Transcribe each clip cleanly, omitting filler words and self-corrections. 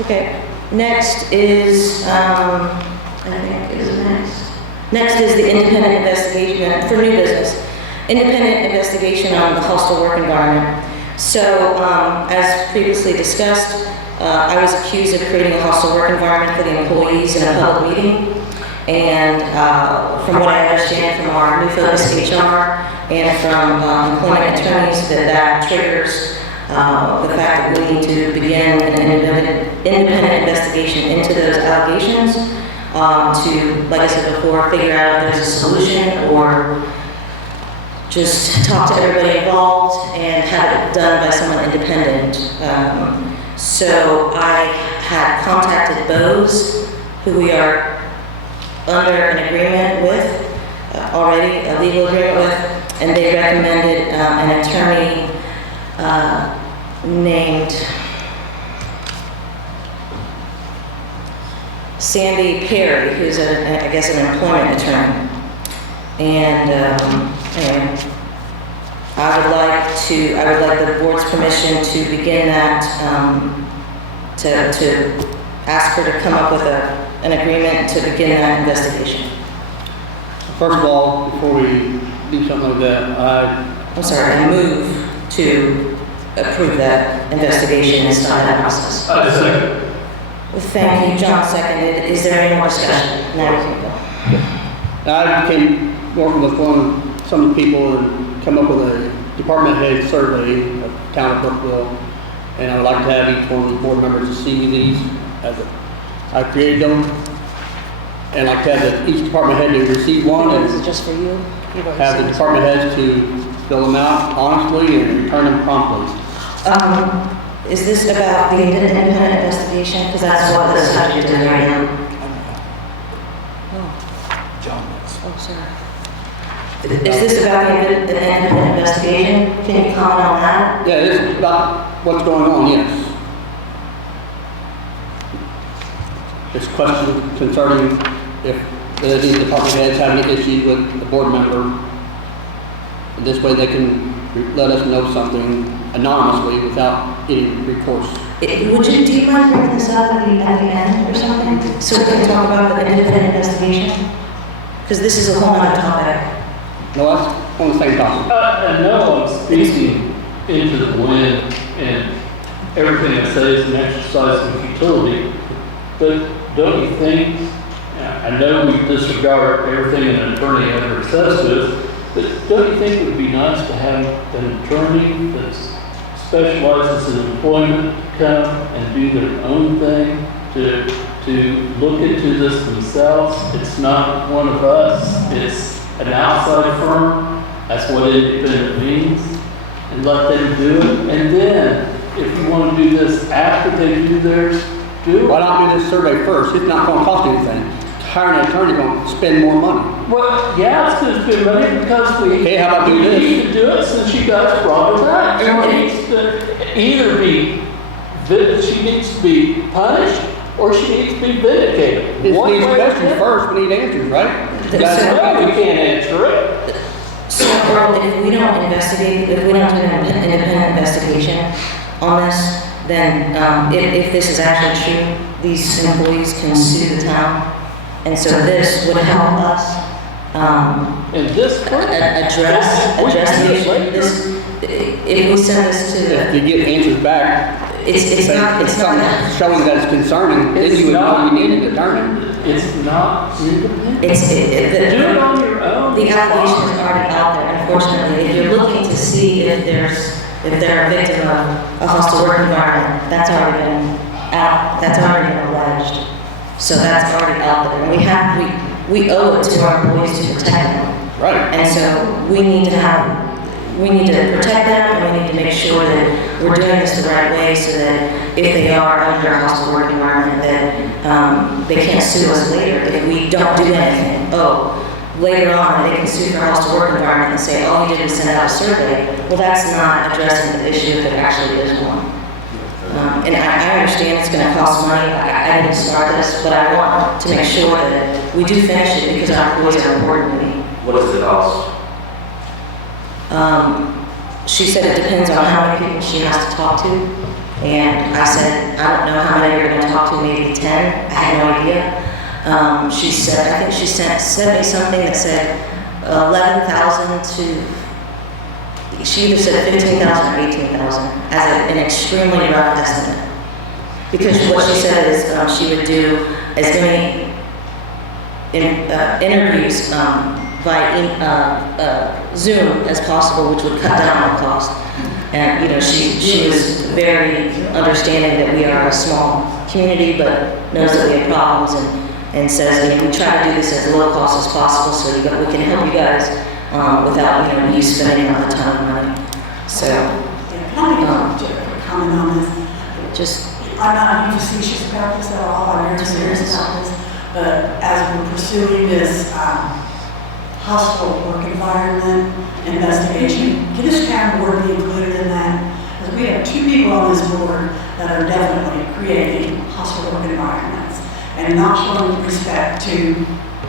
Okay. Next is, I think it is next. Next is the independent investigation for new business. Independent investigation on the hostile work environment. So, as previously discussed, I was accused of creating a hostile work environment for the employees in a public meeting. And from what I understand from our new focus HR and from employment attorneys, that triggers the fact that we need to begin an independent investigation into those allegations to, like I said before, figure out if there's a solution or just talk to everybody involved and have it done by someone independent. So I had contacted Bose, who we are under an agreement with, already, a legal agreement with, and they recommended an attorney named Sandy Perry, who's I guess an employment attorney. And anyway, I would like the board's permission to begin that, to ask her to come up with an agreement to begin that investigation. First of all, before we do something like that, I move to approve that investigation and start that process. Second. Well, thank you, John seconded. Is there any more discussion? Now we can go. I came working with some of the people and come up with a department head survey of the town of Brookville, and I would like to have each one of the board members to see these as I created them, and I'd like to have each department head to receive one and This is just for you? have the department heads to fill them out honestly and return them promptly. Is this about the independent investigation? Because that's what the subject is right now. Oh, sorry. Is this about the independent investigation? Can you comment on that? Yeah, it's about what's going on, yes. It's questions concerning if the department heads have any issues with the board member. This way they can let us know something anonymously without any recourse. Do you mind bringing this up at the end or something? So we can talk about the independent investigation? Because this is a whole other topic. No, that's on the same topic. I know I'm speaking into the wind, and everything I say is an exercise in futility, but don't you think, I know we disregard everything an attorney ever says to us, but don't you think it would be nice to have an attorney that specializes in employment come and do their own thing, to look into this themselves? It's not one of us, it's an outside firm. That's what independent means. And let them do it. And then, if you want to do this after they do theirs, do it. Why not do this survey first? It's not going to cost anything. Hiring an attorney is going to spend more money. Well, yeah, it's going to spend money because we Okay, how about do this? need to do it since you guys brought it up. It needs to either she needs to be punished or she needs to be vindicated. This One needs way or questions the other. first. We need answers, right? No, we can't answer it. So, Earl, if we don't investigate, if we don't do an independent investigation on this, then if this is actually true, these employees can sue the town. And so this would help us And this address the issue. If we send this to If you get answers back, it's not showing that it's concerning, then you would know you need an attorney. It's not independent. do Do it on your own. The allegation is already out there, unfortunately. If you're looking to see if they're a victim of a hostile work environment, that's already been alleged. So that's already out there. And we owe it to our employees to protect them. Right. And so we need to protect them, and we need to make sure that we're doing this the right way so that if they are under a hostile work environment, that they can't sue us later if we don't do anything. Later on, they can sue for a hostile work environment and say, all you did was send out a survey. Well, that's not addressing the issue if there actually is one. And I understand it's going to cost money. I didn't start this, but I want to make sure that we do finish it because our employees are important to me. What does it cost? She said it depends on how many people she has to talk to. And I said, I don't know how many you're gonna talk to, maybe 10, I had no idea. She said, I think she sent me something that said 11,000 to, she either said 15,000 or 18,000 as an extremely rough estimate. Because what she said is she would do as many interviews via Zoom as possible, which would cut down on cost. And, you know, she was very understanding that we are a small community, but knows that we have problems and says, you know, we try to do this as low cost as possible so we can help you guys without, you know, you spending a ton of money. So, Can I comment on this? just, I'm not being facetious about this at all, I'm very serious about this, but as we're pursuing this hostile work environment investigation, can this town board be included in that? Because we have 2 people on this board that are definitely creating hostile work environments and not showing respect to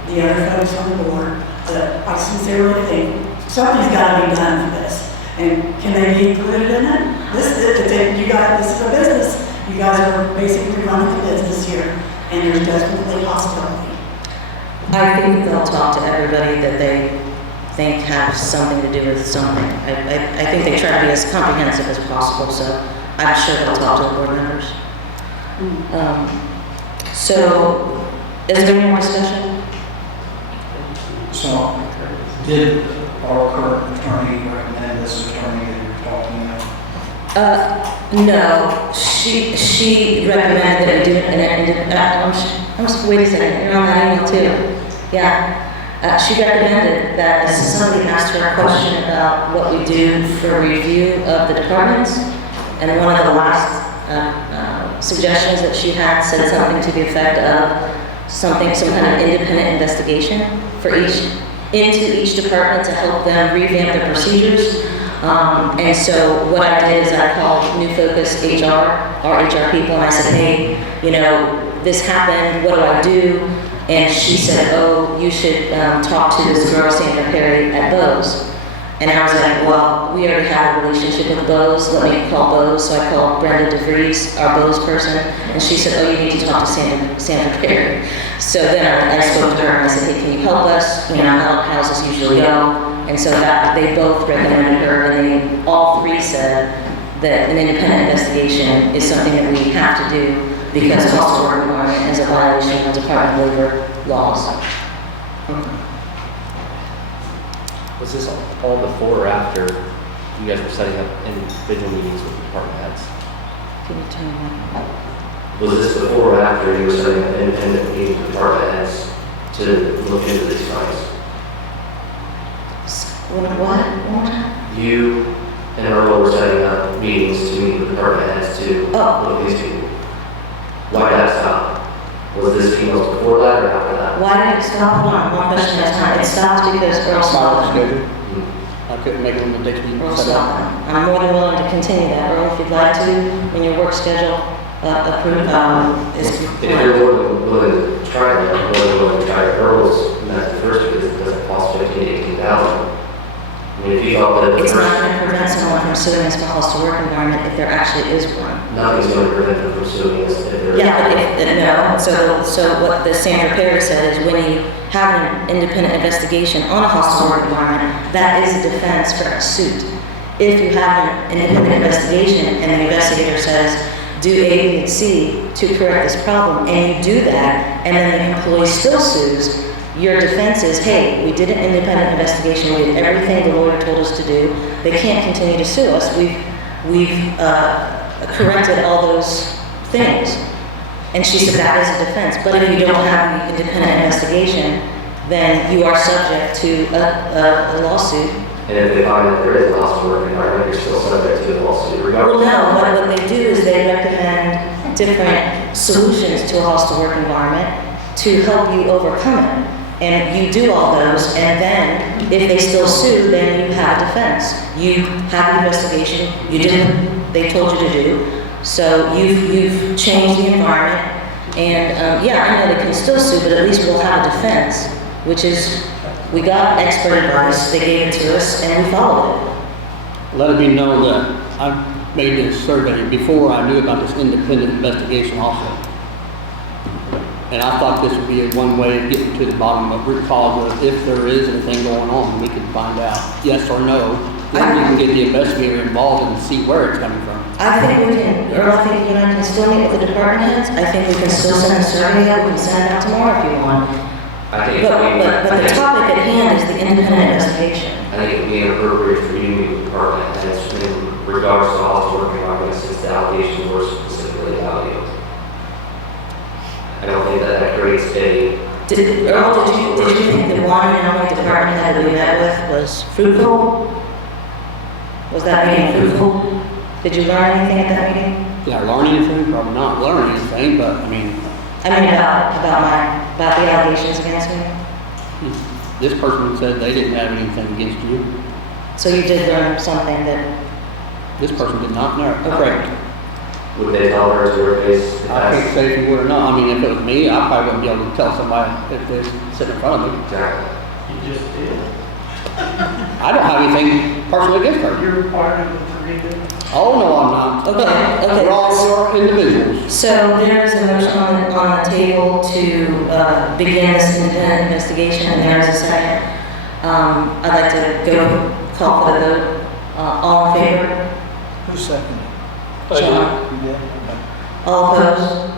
the other folks on the board that I sincerely think something's got to be done for this. And can they be included in it? This is a business. You guys are basically running the business here, and there's definitely hostility. I think they'll talk to everybody that they think have something to do with something. I think they try to be as comprehensive as possible, so I'm sure they'll talk to the board members. So, is there any more discussion? So, did our current attorney recommend this attorney that you're talking about? No, she recommended that we do wait a second, you're on that email too. Yeah, she recommended that as somebody asked her a question about what we do for review of the departments, and one of the last suggestions that she had said something to the effect of some kind of independent investigation into each department to help them revamp their procedures. And so what I did is I called New Focus HR, our HR people, and I said, hey, you know, this happened, what do I do? And she said, oh, you should talk to this girl, Sandra Perry, at Bose. And I was like, well, we already have a relationship with Bose, let me call Bose. So I called Brenda DeVries, our Bose person, and she said, oh, you need to talk to Sandra Perry. So then I spoke to her and I said, hey, can you help us? You know, how's this usually go? And so they both recommended her, and they all 3 said that an independent investigation is something that we have to do because hostile work environment is a violation of Department of Labor laws. Was this all before or after you guys were setting up individual meetings with department heads? Can you tell me? Was this before or after you were setting up independent meetings with department heads to look into these crimes? What? One more time? You and Earl were setting up meetings to meet with department heads to look at these people. Why did that stop? Was this emails before that or after that? Why did it stop? One question at a time. It stopped because Earl stopped them. I couldn't make them the dates we Earl set stopped up. them. I'm more than willing to continue that, Earl, if you'd like to, when your work schedule is If you're willing to try that, willing to try Earl's method first because it doesn't cost 15,000 to 18,000. I mean, if you thought that it's not going to prevent someone from suing us for hostile work environment if there actually is one. nothing's going to prevent them from suing us if they're... Yeah, but so what the Sandra Perry said is when you have an independent investigation on a hostile work environment, that is a defense for a suit. If you have an independent investigation and the investigator says, do A, B, and C to correct this problem, and you do that, and then the employee still sues, your defense is, hey, we did an independent investigation, we did everything the lawyer told us to do, they can't continue to sue us, we've corrected all those things. And she said that is a defense, but if you don't have the independent investigation, then you are subject to a lawsuit. And if they find that there is a hostile work environment, you're still subject to a lawsuit regardless. Well, no, what they do is they recommend different solutions to a hostile work environment to help you overcome it. And you do all those, and then if they still sue, then you have a defense. You have an investigation, you did what they told you to do, so you've changed the environment, and yeah, I know they can still sue, but at least we'll have a defense, which is, we got expert advice, they gave it to us, and we followed it. Let it be known that made this survey before I knew about this independent investigation also. And I thought this would be a one way of getting to the bottom of root cause of if there is anything going on, we can find out yes or no. Then we can get the investigator involved and see where it's coming from. I think we can, or I think you and I can still meet with the department heads. I think we can still send a survey out. We can send it out tomorrow if you want. I think But the topic at hand is the independent investigation. I think it would be inappropriate for you to meet with the department heads in regards to hostile work environment since the allegations were specifically about you. I don't think that creates a... Did you think the one and only department head that we met with was fruitful? Was that meeting fruitful? Did you learn anything at that meeting? Did I learn anything? Probably not learn anything, but I mean, about the allegations against me? this person said they didn't have anything against you. So you did learn something that, This person did not know. Correct. Would they tell her to her face? I can't say if you would or not. I mean, if it was me, I probably wouldn't be able to tell somebody if they're sitting in front of me. Exactly. You just did. I don't have anything personally against her. You're requiring them to read it? Oh, no, I'm not. okay. We're all individuals. So there is a motion on the table to begin this independent investigation, and there is a second. I'd like to go call for the vote. All in favor? Who's seconding? John. You did? All opposed?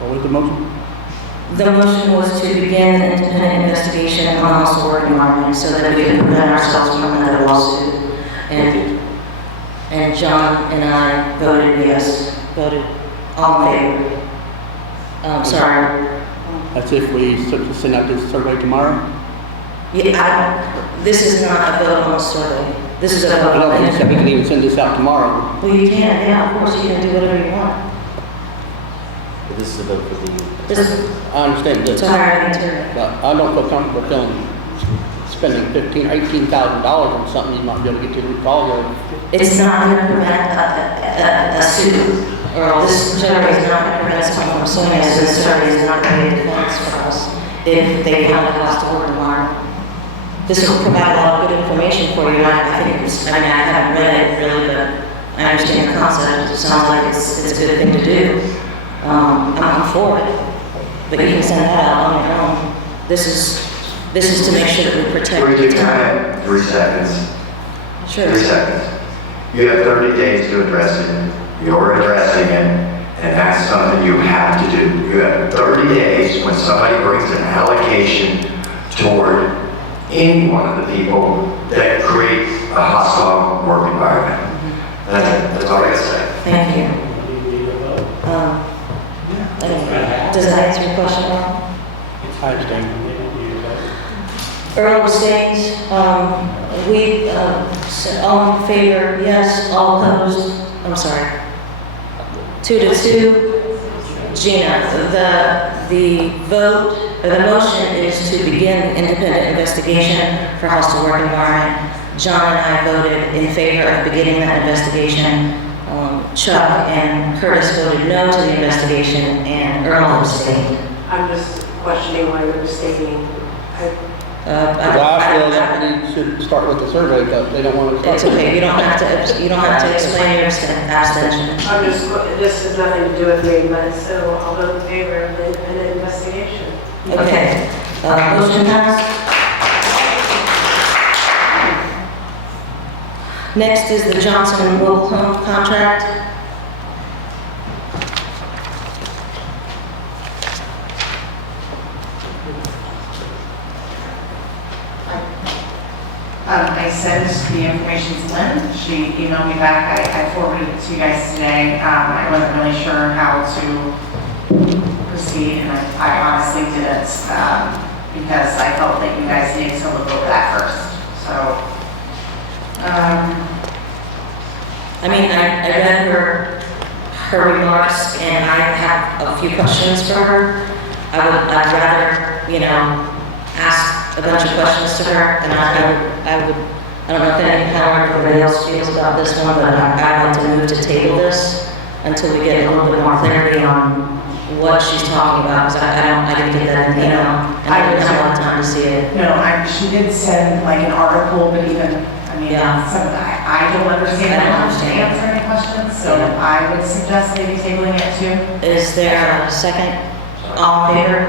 What was the motion? The motion was to begin an independent investigation on the hostile work environment so that we can prevent ourselves from another lawsuit. And John and I voted all in favor. Sorry. That's if we send out this survey tomorrow? This is not a vote on the survey. This is a vote I don't on think so. We can even send this out tomorrow. Well, you can, yeah, of course, you can do whatever you want. But this is a vote for the, This, I understand this, to hire an attorney. but I don't feel comfortable spending $15,000 or $18,000 on something you might be able to get to the root cause of. It's not going to prevent a suit, or this survey is not going to prevent someone from suing us, this survey is not going to be a defense for us if they found a hostile work environment. This will provide a lot of good information for you. I think it's, I haven't read it really, but I understand the concept. It sounds like it's a good thing to do. I'm for it, but you can send that out on your own. This is to make sure that we protect We the do town. time, 3 seconds. Sure. 3 seconds. You have 30 days to address it. You're addressing it, and that's something you have to do. You have 30 days when somebody brings an allegation toward any one of the people that create a hostile work environment. That's it. That's all I gotta say. Thank you. Anyway, does that answer your question, Earl? I understand. Earl abstains. All in favor, yes. All opposed? I'm sorry. 2-2. Gina, the vote, or the motion is to begin independent investigation for hostile work environment. John and I voted in favor of beginning that investigation. Chuck and Curtis voted no to the investigation, and Earl abstained. I'm just questioning why you're stating. Well, I feel that we should start with the survey, but they don't want to. It's okay, you don't have to explain your abstention. I'm just, this has nothing to do with me, but so I'll vote in favor of the independent investigation. Okay, motion passed. Next is the Johnson Mobile Home contract. I sent the information to Lynn. She emailed me back. I forwarded it to you guys today. I wasn't really sure how to proceed, and I honestly didn't because I felt that you guys needed to look over that first. So, I mean, I read her remarks, and I have a few questions for her. I'd rather, ask a bunch of questions to her, and I don't know how everybody else feels about this one, but I'd like to move to table this until we get a little bit more clarity on what she's talking about, because I didn't get that in the email, and I didn't have a lot of time to see it. no, she did send like an article, but even, mean, Yeah. so I don't understand I don't how to understand. answer any questions, so Yeah. I would suggest maybe tabling it too. Is there a second? All in favor?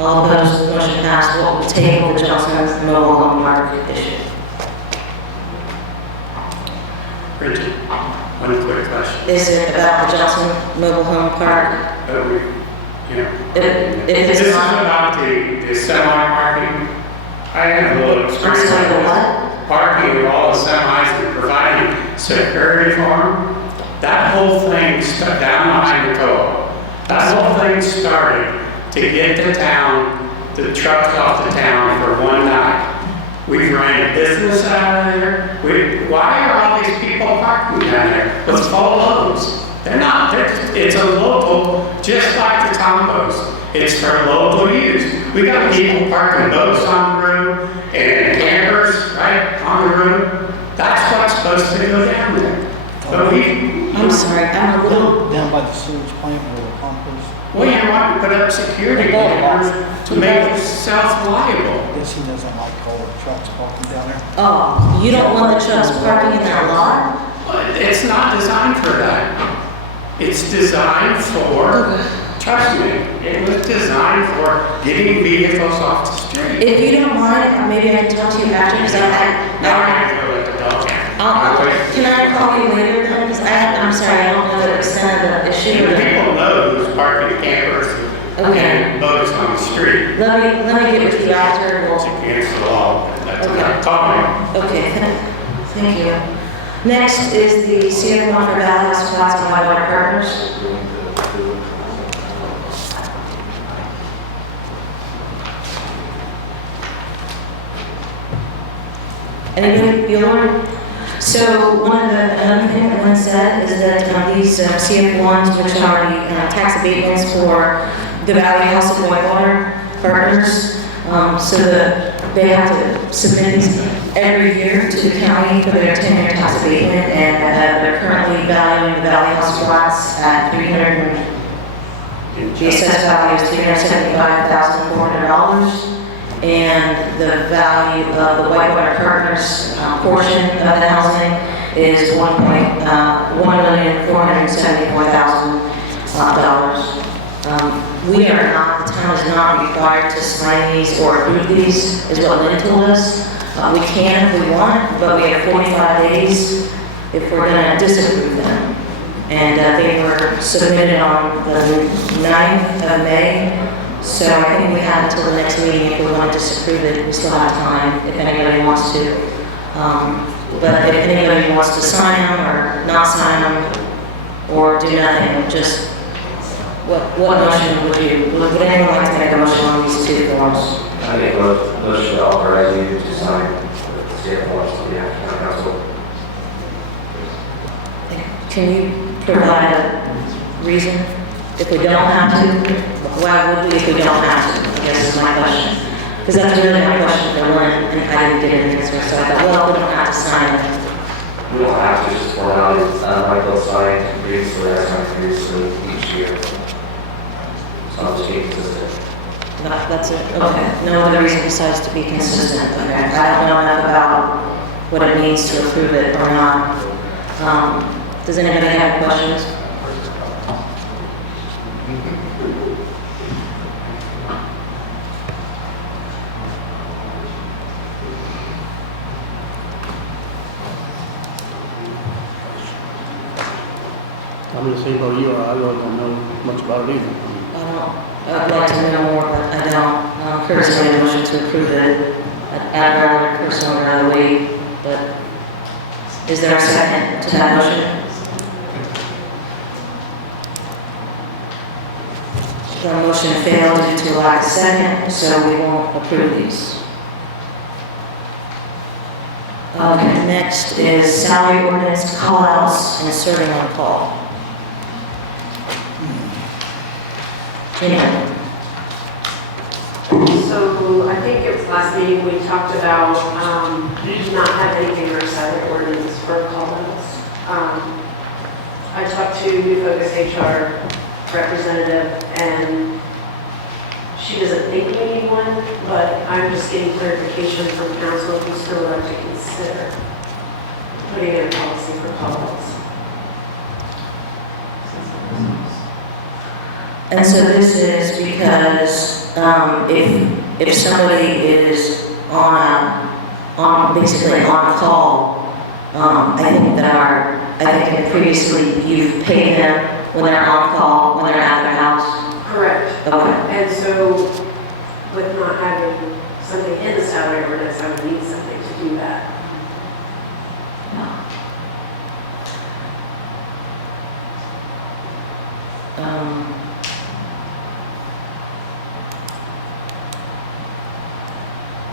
All opposed, motion passed. We'll table the Johnson Mobile Home Park issue. Bridget, one quick question. Is it about the Johnson Mobile Home Park? If This it's is not, about the semi-parking. I have a little I'm experience sorry, the with what? parking with all the semis and providing security for them. That whole thing stuck down behind the co-op. That whole thing started to get the trucks off the town for one night. We've ran a business out of there. Why are all these people parking down there with full loads? They're not, it's a local, just like the town boats. It's for local use. We got people parking boats on the road and campers right on the road. That's what's supposed to go down there. But I'm sorry, I'm a little, Down by the sewage plant where the pump is. well, you want to put up security cameras to make yourself liable. Guess he doesn't like all the trucks parking down there. oh, you don't want the trucks parking in their lot? But it's not designed for that. It's designed for, trust me, it was designed for getting vehicles off the street. If you don't mind, maybe I can talk to you after, because Now I can go let the dog out. can I call you later then? Because I'm sorry, I don't know the extent of the issue. And people know who's parking campers Okay. and boats on the street. Let me get with you after, It's we'll, against the law. That's Okay. not talking. okay, thank you. Next is the CF1 for Valley House Flats and Whitewater Partners. Anybody, Bueller? So another thing that Lynn said is that these CF1s, which are the tax abatements for the Valley House of Whitewater Partners, so that they have to submit these every year to the county for their 10-year tax abatement, and they're currently valuing the Valley House flats at the assessed value is $375,400. And the value of the Whitewater Partners portion of the housing is $1,474,000. We are not, the town is not required to sign these or approve these, is what Lynn told us. We can if we want, but we have 45 days if we're going to disapprove them. And they were submitted on the 9th of May. So I think we have until the next meeting if we want to disapprove it. We still have time if anybody wants to. But if anybody wants to sign them or not sign them or do nothing, just what motion would anyone like to make a motion on these two forms? I make a motion to authorize you to sign the state forms on behalf of the council. Can you provide a reason? If we don't have to, why would we if we don't have to? I guess is my question. Because that's really my question for Lynn, and I didn't get an answer, so I thought, well, we don't have to sign it. We don't have to, just formalities, Michael signed previously, I signed previously each year. So I'm just being consistent. That's it, okay. No other reason besides to be consistent, okay. I don't know enough about what it means to approve it or not. Does anybody have questions? I'm the same boat you are, I really don't know much about it either. I'd like to know more, but I don't. Curtis made a motion to approve it. I'd rather Curtis or rather wait, but is there a second to that motion? The motion failed due to a lack of second, so we won't approve these. Okay, next is salary ordinance call-outs and serving on call. Gina. So I think it was last meeting we talked about not having anything in our salary ordinance for call-outs. I talked to New Focus HR representative, and she doesn't think we need one, but I'm just getting clarification from council if we still would like to consider putting in a policy for call-outs. And so this is because, if somebody is basically on call, I think previously you've paid them when they're on call, when they're at their house. Correct. Okay. And so with not having something in the salary ordinance, I would need something to do that.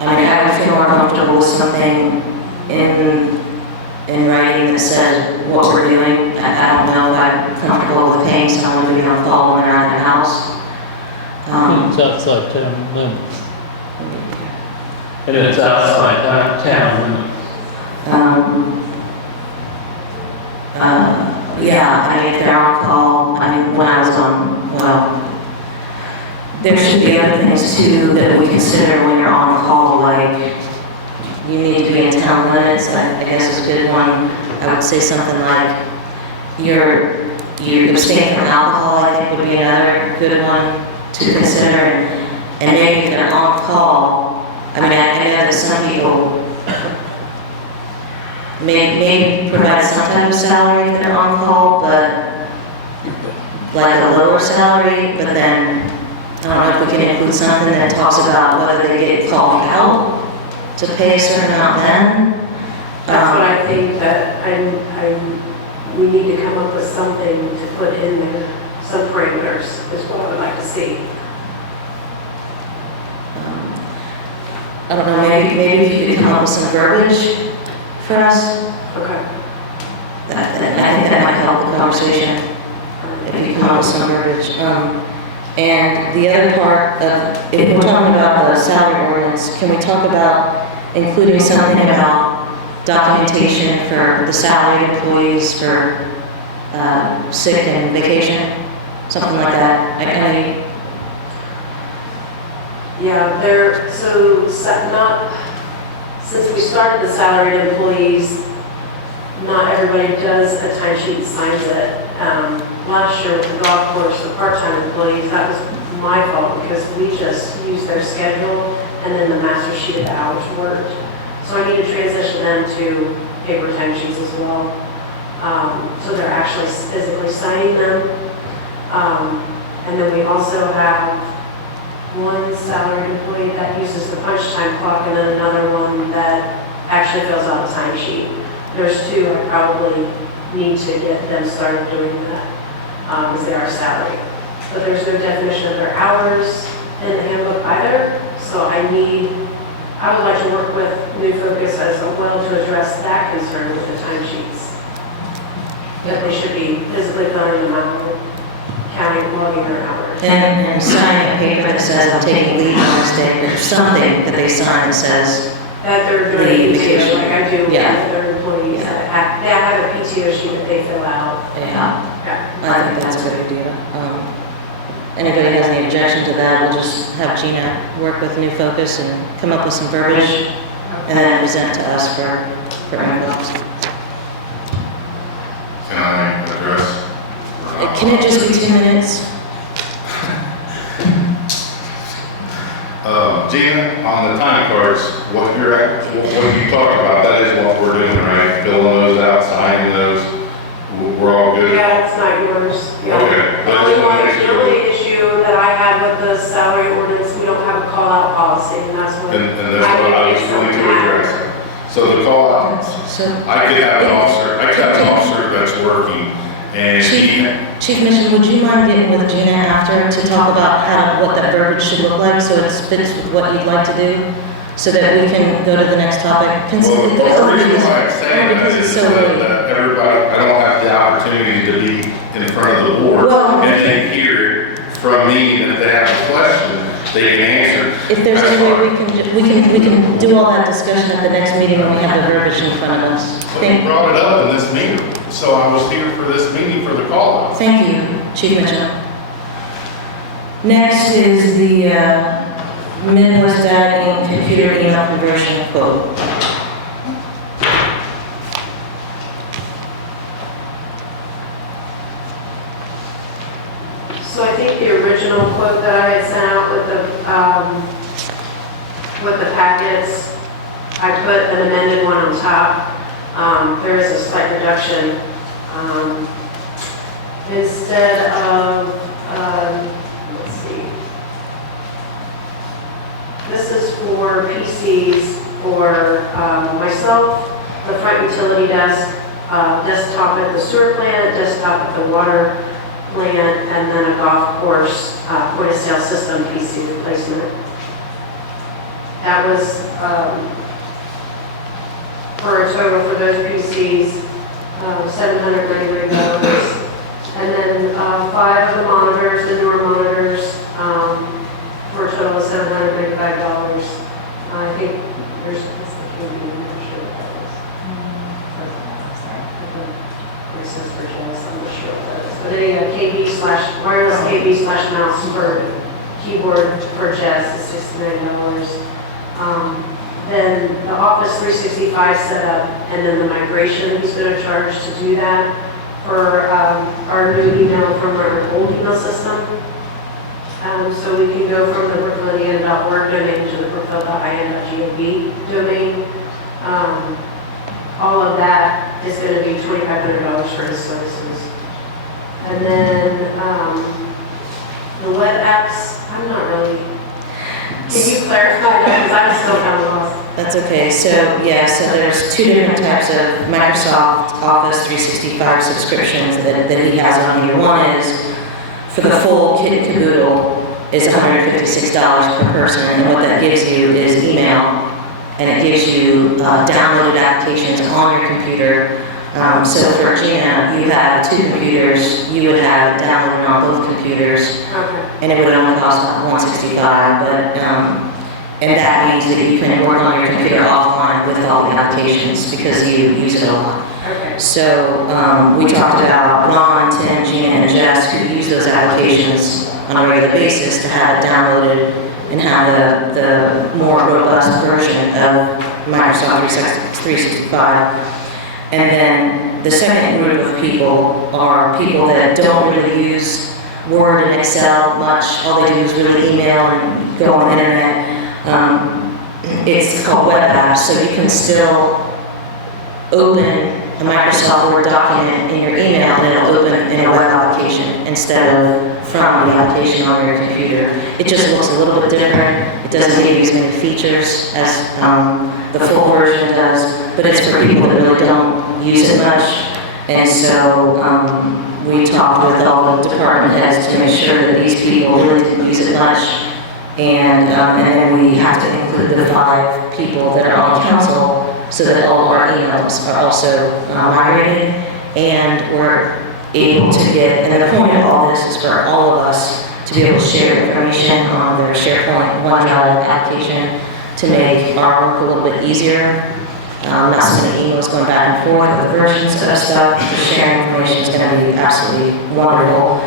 I mean, I would feel more comfortable with something in writing that says what we're doing. I don't know if I'm comfortable with paying someone to be on call when they're at their house. It's outside town limits. And it's outside town limits. Yeah, I mean, if they're on call, I mean, when I was on, well, there should be other things too that we consider when you're on call, like you need to be in town limits. I guess is a good one. I would say something like you abstain from alcohol, I think would be another good one to consider. And maybe if they're on call, I mean, I know that some people may provide some type of salary if they're on call, but like a lower salary, but then I don't know if we can include something that talks about whether they get called out to pay a certain amount then. That's what I think that we need to come up with something to put in there, some parameters is what I would like to see. I don't know, maybe if you could come up with some verbiage for us. Okay. I think that might help the conversation, if you come up with some verbiage. And the other part of, if we're talking about the salary ordinance, can we talk about including something about documentation for the salaried employees for sick and vacation? Something like that. Yeah, since we started the salaried employees, not everybody does a timesheet and signs it. Last year with the golf course, the part-time employees, that was my fault because we just used their schedule and then the master sheet of the hours worked. So I need to transition them to paper timesheets as well. So they're actually physically signing them. And then we also have one salaried employee that uses the punch time clock and then another one that actually fills out the timesheet. There's two I probably need to get them started doing that because they are salaried. But there's no definition of their hours in the handbook either. So I would like to work with New Focus as well to address that concern with the timesheets. That they should be physically filling them out, counting, logging their hours. And signing a paper that says I'm taking leave on this day, or something that they sign that says that they're doing vacation. like I do with Yeah. their employees. Yeah. They have a PTO sheet that they fill out. Yeah, Yeah. I think that's a good idea. Anybody has any objection to that, we'll just have Gina work with New Focus and come up with some verbiage and then present to us for inputs. Can I address? Can it just be 2 minutes? Gina, on the time cards, what you talked about, that is what we're doing, right? Filling those out, signing those, we're all good? Yeah, it's not yours. Yeah. Okay. The only issue that I had with the salary ordinance, we don't have a call-out policy, and that's what. And that's what I was going to address. So the call outs, I could have an officer that's working, and Chief Mitchell, would you mind getting with Gina after to talk about what that verbiage should look like so it fits with what you'd like to do? So that we can go to the next topic? Well, the reason why I'm saying that is so that everybody, I don't have the opportunity to be in front of the board and then hear from me, and if they have a question, they can answer. If there's any way we can do all that discussion at the next meeting when we have the verbiage in front of us. But you brought it up in this meeting, so I was here for this meeting for the call out. Thank you, Chief Mitchell. Next is the Midwest Data Inc. computer email conversion quote. So I think the original quote that I had sent out with the packets, I put an amended one on top. There is a slight reduction. Instead of, let's see. This is for PCs for myself, the front utility desk, desktop at the sewer plant, desktop at the water plant, and then a golf course point of sale system PC replacement. That was for a total for those PCs, $793. And then 5 of the monitors, the newer monitors, for a total of $795. I think there's, what's the KB, I'm not sure what that is. It says for Jess, I'm not sure what that is. But any wireless KB / mouse for keyboard for Jess is $69. Then the Office 365 setup, and then the migration he's going to charge to do that for our new email from our old email system. So we can go from the brookville.org domain to the brookville.in.gov domain. All of that is going to be $2,500 for his services. And then the web apps, I'm not really. Can you clarify that? Because I'm still kind of lost. That's okay. So there's 2 different types of Microsoft Office 365 subscriptions that he has on here. One is for the full kit and caboodle is $156 per person, and what that gives you is email, and it gives you downloaded applications on your computer. So for Gina, you have 2 computers, you would have it downloaded on both computers, and it would only cost about $165, but and that means that you can work on your computer offline with all the applications because you use it a lot. Okay. So we talked about Ron, Tim, Gina, and Jess who use those applications on a regular basis to have it downloaded and have the more robust version of Microsoft 365. And then the second group of people are people that don't really use Word and Excel much. All they do is really email and go on the internet. It's called web apps, so you can still open a Microsoft Word document in your email and it'll open in a web application instead of from the application on your computer. It just looks a little bit different. It doesn't give you as many features as the full version does, but it's for people that really don't use it much. And so we talked with all the department heads to make sure that these people really didn't use it much. And then we have to include the 5 people that are on council so that all of our emails are also migrated, and we're able to get, and the point of all this is for all of us to be able to share information on their SharePoint OneDrive application to make our work a little bit easier. Not so many emails going back and forth with versions of stuff. The sharing information is going to be absolutely wonderful.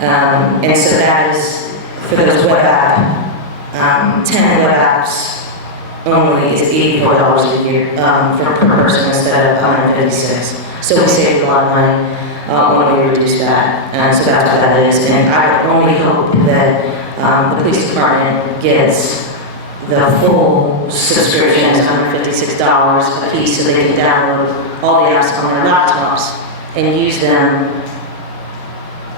And so that is for those web app. 10 web apps only is $84 a year per person instead of $156. So we saved a lot of money when we reduced that. And so that's what that is. And I would only hope that the police department gets the full subscription is $156 a piece so they can download all the apps on their laptops and use them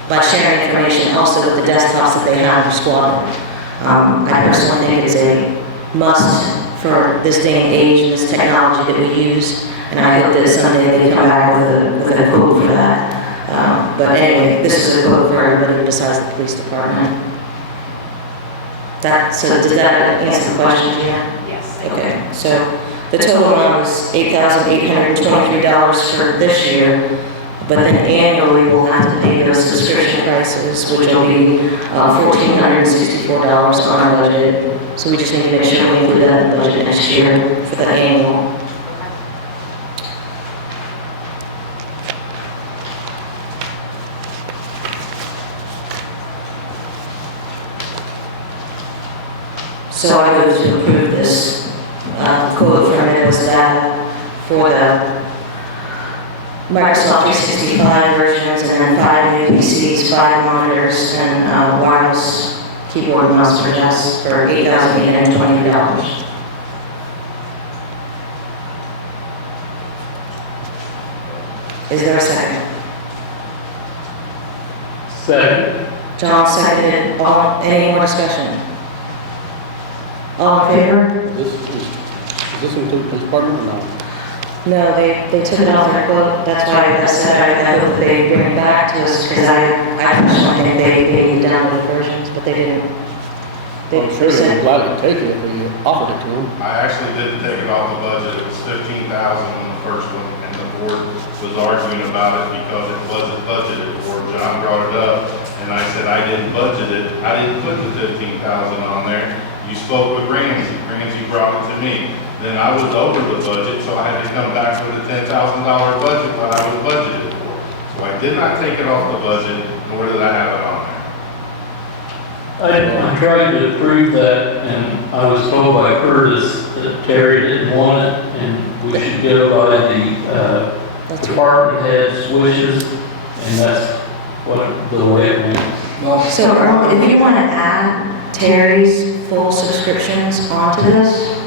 by sharing information also with the desktops that they have for squad. I personally think it's a must for this day and age and this technology that we use, and I hope that someday they come back with a quote for that. But anyway, this is a quote for everybody besides the police department. So did that answer the question, Gina? Yes. Okay, so the total amount was $8,823 for this year, but then annually we'll have to pay those subscription prices, which will be $1,464 on our budget. So we just need to make sure we include that in the budget next year for the annual. So I move to approve this quote from Midwest Data for the Microsoft 365 versions, and then 5 new PCs, 5 monitors, and wireless keyboard and mouse for desks for $8,820. Is there a second? Second. John seconded. Any more discussion? All in favor? Does this include police department or not? No, they took it off their quote. That's why I said I hope they bring it back to us, because I personally think they need downloaded versions, but they didn't. I'm sure they'd gladly take it if we offered it to them. I actually didn't take it off the budget, it was 15,000 on the first one, and the board was arguing about it because it wasn't budgeted for. John brought it up, and I said I didn't budget it, I didn't put the 15,000 on there. You spoke with Ramsey brought it to me. Then I was over the budget, so I had to come back with a $10,000 budget that I was budgeted for. So I did not take it off the budget, nor did I have it on there. I tried to approve that, and I was told by Curtis that Terry didn't want it, and we should go by the department head's wishes, and that's the way it went. So Earl, if you want to add Terry's full subscriptions onto this,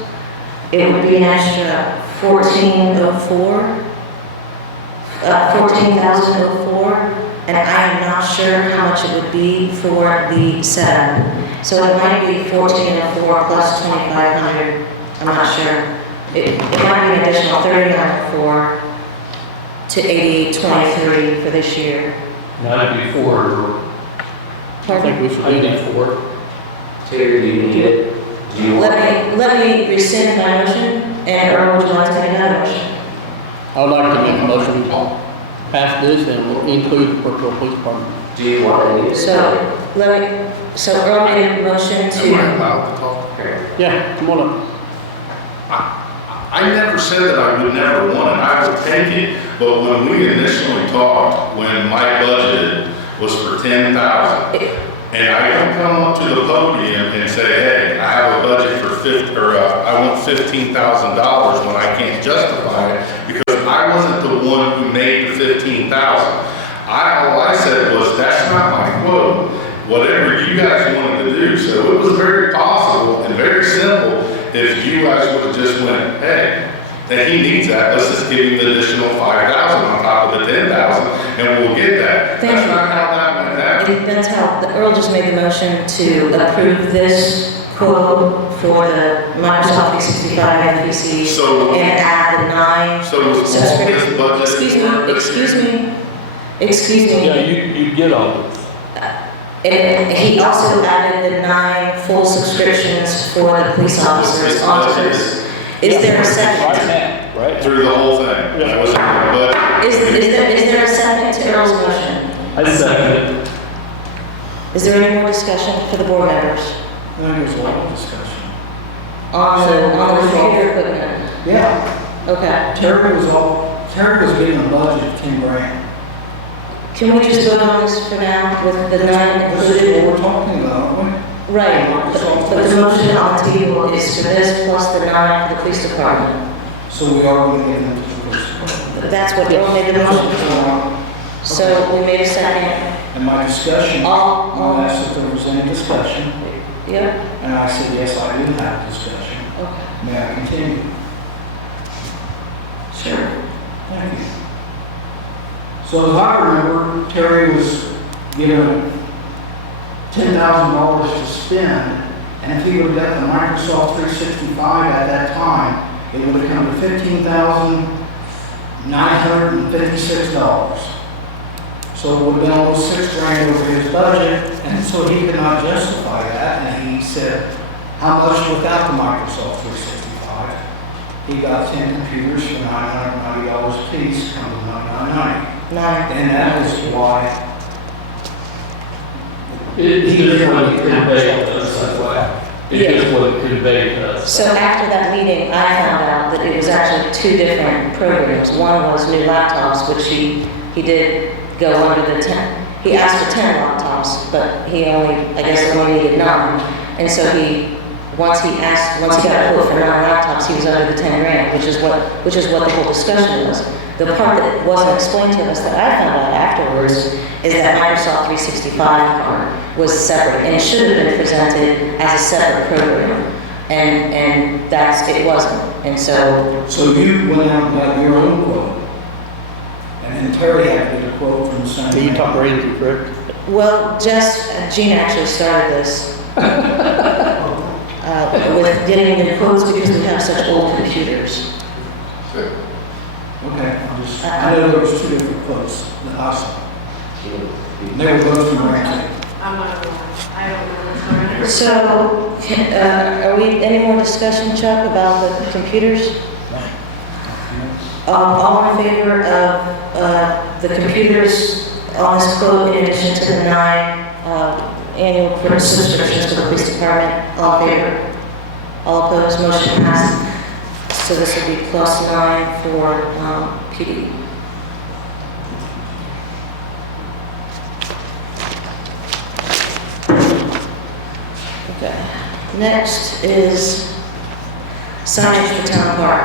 it would be an extra $14,004, and I am not sure how much it would be for the setup. So it might be $14,004 plus $2,500. I'm not sure. It might be an additional $3,904 to $8,823 for this year. That'd be $4. I think we should do that. $4. Terry, do you need it? Do you want it? Let me rescind my motion, and Earl, would you like to make another motion? I would like to make a motion to pass this and we'll include the Brookville Police Department. Do you want it? So Earl made a motion Am I to, allowed to talk? Yeah, come on up. I never said that I would never want it, I would take it, but when we initially talked, when my budget was for 10,000, and I don't come up to the podium and say, hey, I have a budget for I want $15,000 when I can't justify it, because I wasn't the one who made the 15,000. All I said was, that's not my quote, whatever you guys wanted to do. So it was very possible and very simple if you guys would have just went, hey, that he needs that, let's just give him the additional 5,000 on top of the 10,000, and we'll get that. Thank That's you. not how that went down. that's how, Earl just made the motion to approve this quote for the Microsoft 365 PCs So- and add the 9 So was all this budget? Excuse me. Yeah, you get all this. And he also added the 9 full subscriptions for the police officers onto this. Is there a Right second? now, right? Through the whole thing. That was in my budget. Is there a second to Earl's motion? I second it. Is there any more discussion for the board members I think there's a lot of discussion. on the computer equipment? Yeah, Okay. Terry was getting a budget of 10 grand. Can we just vote on this for now with the 9 This is included? what we're talking about, aren't we? Right, but the motion on the table is for this plus the 9 for the police department. So we are going to get into the police department. That's what Earl made the motion for. So we made a second. And my discussion, All- I asked if there was any discussion, Yeah? and I said, yes, I do have discussion. Okay. May I continue? Sure. Thank you. So as I remember, Terry was given $10,000 to spend, and if he would have got the Microsoft 365 at that time, it would have come to $15,956. So it would have been almost $6 grand over his budget, and so he could not justify that, and he said, how much without the Microsoft 365? He got 10 computers for $990 a piece, come to $990. 9. And that is why It's just what it conveyed to us, that's why. It's just what it conveyed to us. So after that meeting, I found out that it was actually 2 different programs. One was new laptops, which he did go under the 10. He asked for 10 laptops, but he only, I guess, only needed 9. And so he once he got a quote for 9 laptops, he was under the 10 grand, which is what the whole discussion was. The part that wasn't explained to us that I found out afterwards is that Microsoft 365 part was separate, and it should have been presented as a separate program. And it wasn't, and so. So you went out and got your own quote, and then Terry had to get a quote from the same. So you talked Randy, correct? Well, Gene actually started this with getting the quotes because we have such old computers. Okay, I know there was 2 different quotes that I saw. And they were both from Randy. I'm not gonna lie, I don't know what's going on. So, are we, any more discussion, Chuck, about the computers? All in favor of the computers on this quote in addition to the 9 annual subscriptions for the police department? All in favor? All opposed? Motion passed. So this will be plus 9 for PD. Okay. Next is signage for town park.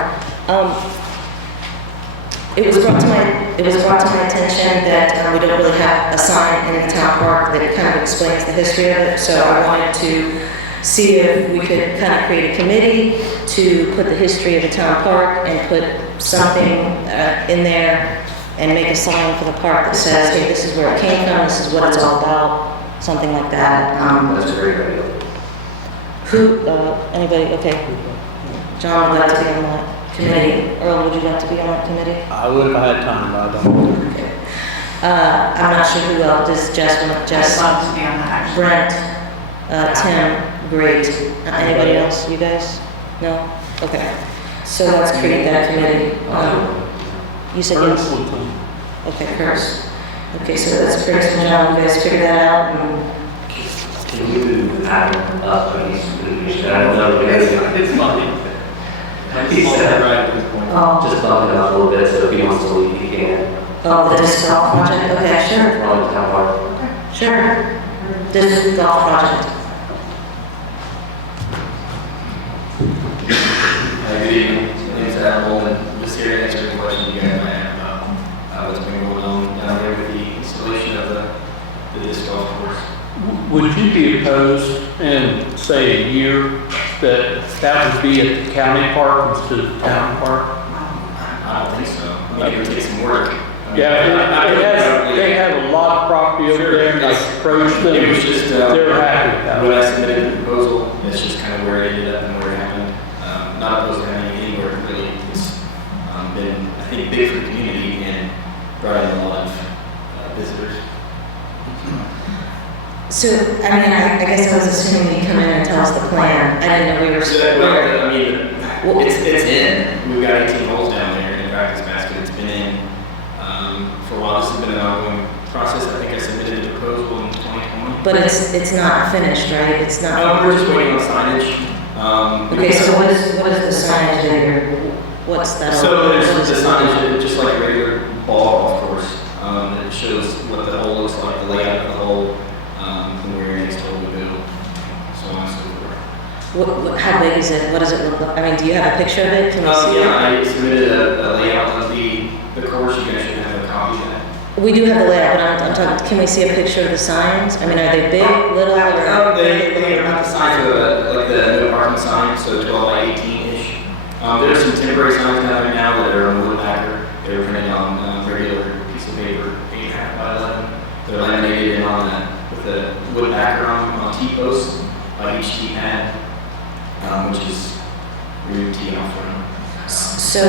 It was brought to my attention that we don't really have a sign in the town park that kind of explains the history of it. So I wanted to see if we could kind of create a committee to put the history of the town park and put something in there and make a sign for the park that says, hey, this is where it came from, this is what it's all about, something like that. That's a great idea. Anybody, okay. John would like to be on that committee. Earl, would you like to be on that committee? I would if I had time, but I don't. Okay. I'm not sure who else, does Jess, I'd love to be on that, actually. Brent, Tim, great. Anybody else, you guys? No? Okay. So let's create that committee. You said yes? Okay, Curtis. Okay, so that's Curtis and John, you guys figure that out and Can you add up, please? I don't know. It's fine. He's right at this point. Just bump it up a little bit, so if he wants to leave, he can. oh, the disc golf project, okay, sure. On the town park. Sure. Disc golf project. Good evening. My name's Adam Bowman. Just here to answer any questions you guys might have about what's been going on down there with the installation of the disc golf course. Would you be opposed in, say, a year that would be at the county park instead of the town park? I don't think so. I mean, it would take some work. Yeah, they have a lot of property over there, and I approached them. It was just, they're happy about when it. I submitted the proposal, that's just kind of where it ended up and where it happened. Not opposed to having anywhere really. It's been, I think, big for the community and brought in a lot of visitors. So, I mean, I guess I was assuming you'd come in and tell us the plan. I didn't know we were. Well, I mean, it's in. We've got 18 holes down there in the practice basket. It's been in for a while. This has been an ongoing process. I think I submitted a proposal in 2020. But it's not finished, right? It's not. We're just waiting on signage. Okay, so what is the signage that what's that? So there's the signage, just like a regular ball golf course. It shows what the hole looks like, the layout of the hole, and where your next hole would go, so on and so forth. How big is it? What does it look like? I mean, do you have a picture of it? Can we see Yeah, it? I submitted a layout of the course. You guys should have a copy of that. We do have the layout, but I'm talking, can we see a picture of the signs? I mean, are they big, little, or? They are not the size of like the no parking sign, so 12 by 18-ish. There's some temporary signs down there now that are on wood backer. They're printed on regular piece of paper, 8.5 by 11. They're laminated in on with the wood backer on T-posts by each T-pad, which is where you tee off from. So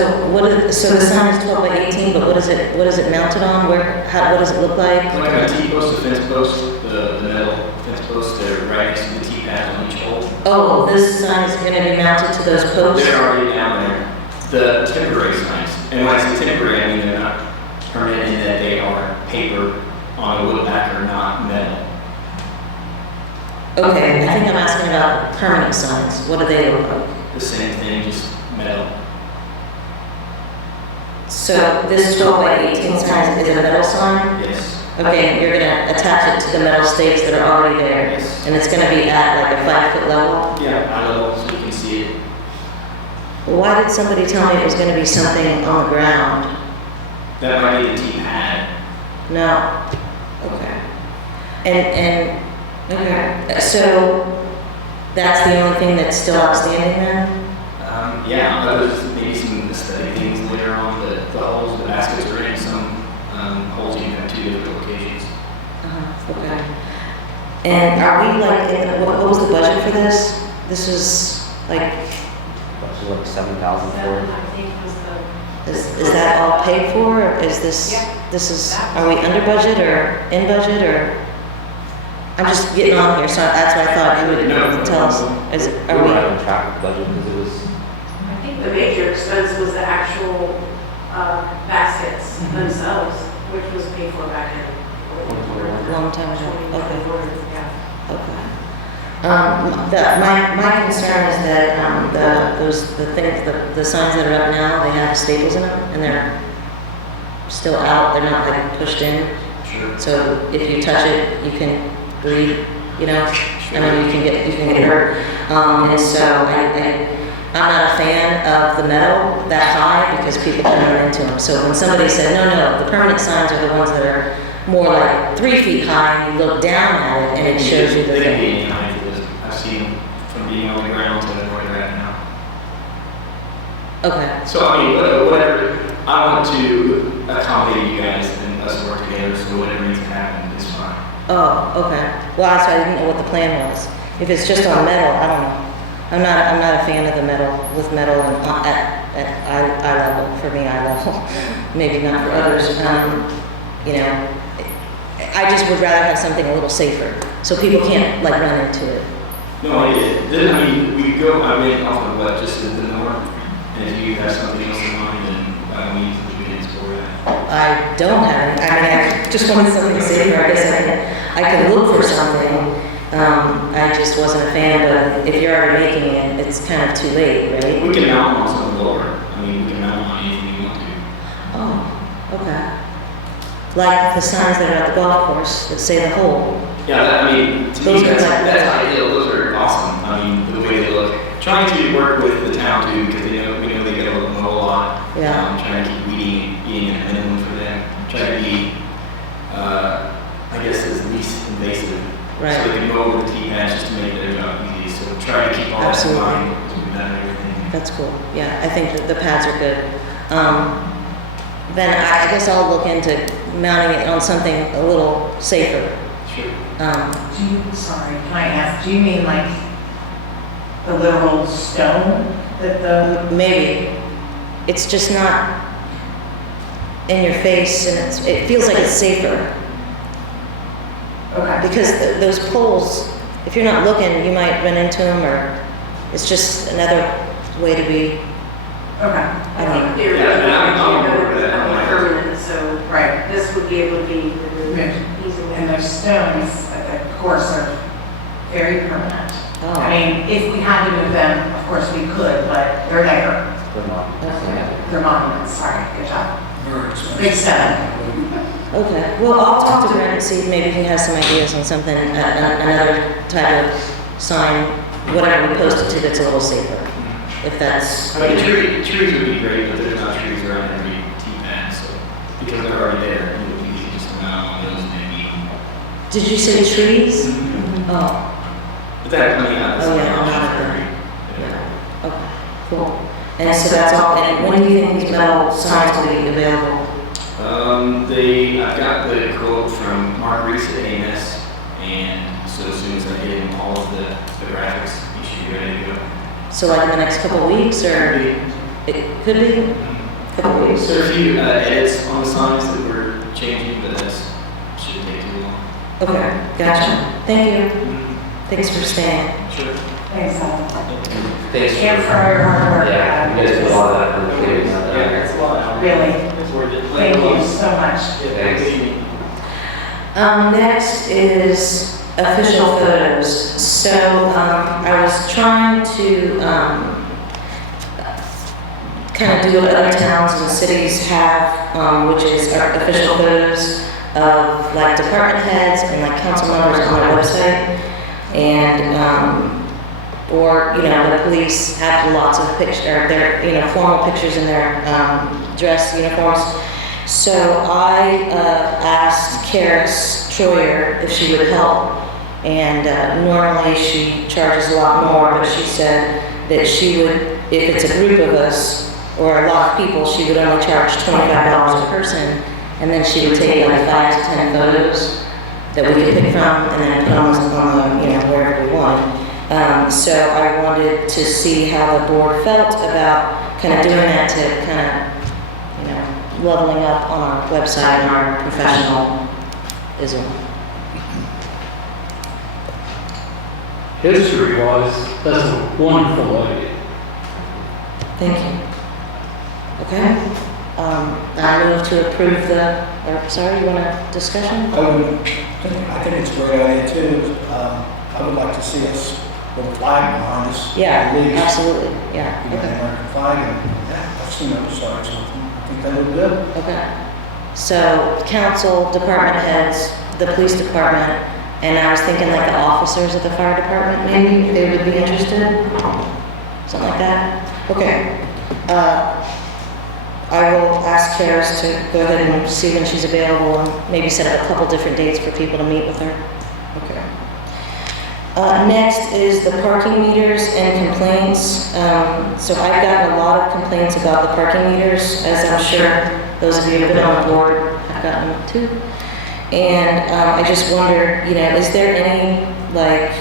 so the sign is 12 by 18, but what is it mounted on? What does it look like? Like on a T-post, a fence post, the metal fence posts that are right next to the T-pads on each hole. Oh, this sign is going to be mounted to those posts? They're already down there. The temporary signs, and when I say temporary, I mean they're not permanent in that they are paper on a wood backer, not metal. Okay, I think I'm asking about permanent signs. What do they look like? The same thing, just metal. So this 12 by 18 sign is a metal sign? Yes. Okay, you're gonna attach it to the metal stakes that are already there? Yes. And it's gonna be at like a 5-foot level? Yeah, eye level, so you can see it. Why did somebody tell me it was gonna be something on the ground? That might be the T-pad. No? Okay. Okay, so that's the only thing that's still outstanding then? Yeah, there's maybe some aesthetic things later on, the holes, the baskets are in some holes you have 2 different locations. Okay. And are we like, what was the budget for this? This was like, Which is like 7,000 for it. I think was the. is that all paid for? Or is this, are we under budget or in budget or? I'm just getting on here, so that's why I thought you would tell us. We were on track with budget because it was. I think the major expense was the actual baskets themselves, which was paid for back in. Long time ago. Okay. 2024, yeah. Okay. My concern is that the signs that are up now, they have staples in them and they're still out. They're not like pushed in. Sure. So if you touch it, you can bleed. You know, I mean, you can get hurt. And so I'm not a fan of the metal that high because people can run into them. So when somebody said, no, the permanent signs are the ones that are more like 3 feet high, and you look down at it and it shows you the They can be thing. any height. I've seen them from being on the ground to where they're at now. Okay. So I mean, whatever, I want to accommodate you guys and us work together, so whatever needs to happen is fine. Oh, okay. Well, that's why I didn't know what the plan was. If it's just on metal, I don't know. I'm not a fan of the metal with metal and at eye level. For me, eye level. Maybe not for others. You know, I just would rather have something a little safer, so people can't like run into it. No, I get it. Then, I mean, I went off of what just is the norm, and if you have something else in mind, then by all means, we can explore that. I don't have any. I mean, I just wanted something safer. I guess I can look for something. I just wasn't a fan, but if you're already making it, it's kind of too late, right? We can mount on something lower. I mean, we can mount on anything you want to. Oh, okay. Like the signs that are at the golf course that say the hole. Yeah, I mean, to me, Those are that's like- ideal. Those are awesome. I mean, the way they look. Trying to work with the town too, because we know they get a mow a lot. Yeah. Trying to keep eating at a minimum for them. Trying to be, I guess, as least invasive. Right. So they can mow with the T-pads just to make their job easy. So try to keep all that in Absolutely. mind. Doing that and everything. That's cool. Yeah, I think that the pads are good. Then I guess I'll look into mounting it on something a little safer. Sure. Sorry, can I ask, do you mean like the literal stone that the? Maybe. It's just not in your face and it feels like it's safer. Okay. Because those poles, if you're not looking, you might run into them or it's just another way to be. Okay. I don't know. They're not permanent, so Right. this would be able to be removed And easily. those stones at the course are very permanent. Oh. I mean, if we had to move them, of course we could, but they're there. Okay. They're monuments, sorry, good job. Very expensive. Big stone. Okay, well, I'll talk to Brent and see if maybe he has some ideas on something, another type of sign, whatever we post it to that's a little safer, if that's. I mean, trees would be great, but there's not trees around every T-pad, so, because they're already there, it would be easy just to mount on those maybe. Did you say trees? Mm-hmm. Oh, But that, I mean, that's Oh, an yeah, option not for at every. yeah, okay, cool. And so that's all, and when do you think these metal signs will be available? I've got the quote from Mark Reese at AMS, and so as soon as I get him all of the graphics, he should be ready to go. So like in the next couple of weeks, or? It could be, couple of weeks? So a few edits on the signs that we're changing, but that shouldn't take too long. Okay, gotcha. Thank you. Thanks for staying. Sure. Thanks, Thanks. and for your hard work. Yeah, you guys did a lot of that for the kids. Yeah, it's a lot. Really, It's worth it. thank you so much. Thanks. Next is official photos. So, I was trying to, kind of do what other towns and cities have, which is our official photos. of like department heads and like council members on their website. And, or, you know, the police have lots of pictures, or their, you know, formal pictures in their dress uniforms. So I asked Karis Troyer if she would help. And normally she charges a lot more, but she said that she would, if it's a group of us or a lot of people, she would only charge $25 a person. And then she would take like 5 to 10 photos that we could pick from and then put them on the, you know, wherever we wanted. So I wanted to see how the board felt about kind of doing that to kind of, you know, leveling up on our website and our professionalism. History-wise, that's a wonderful idea. Thank you. Okay. I move to approve the, or sorry, you want a discussion? I think it's a great idea too. I would like to see us with a flag behind us. Yeah, at least. absolutely, yeah. You know, the American flag, and yeah, I've seen other sides of them. I think that would be good. Okay. So council, department heads, the police department, and I was thinking like the officers of the fire department, maybe, if they would be interested? Something like that? Okay. I will ask Karis to go ahead and see when she's available and maybe set up a couple different dates for people to meet with her. Okay. Next is the parking meters and complaints. So I've gotten a lot of complaints about the parking meters, as I'm sure those of you who have been on the board have gotten them too. And I just wondered, you know, is there any, like,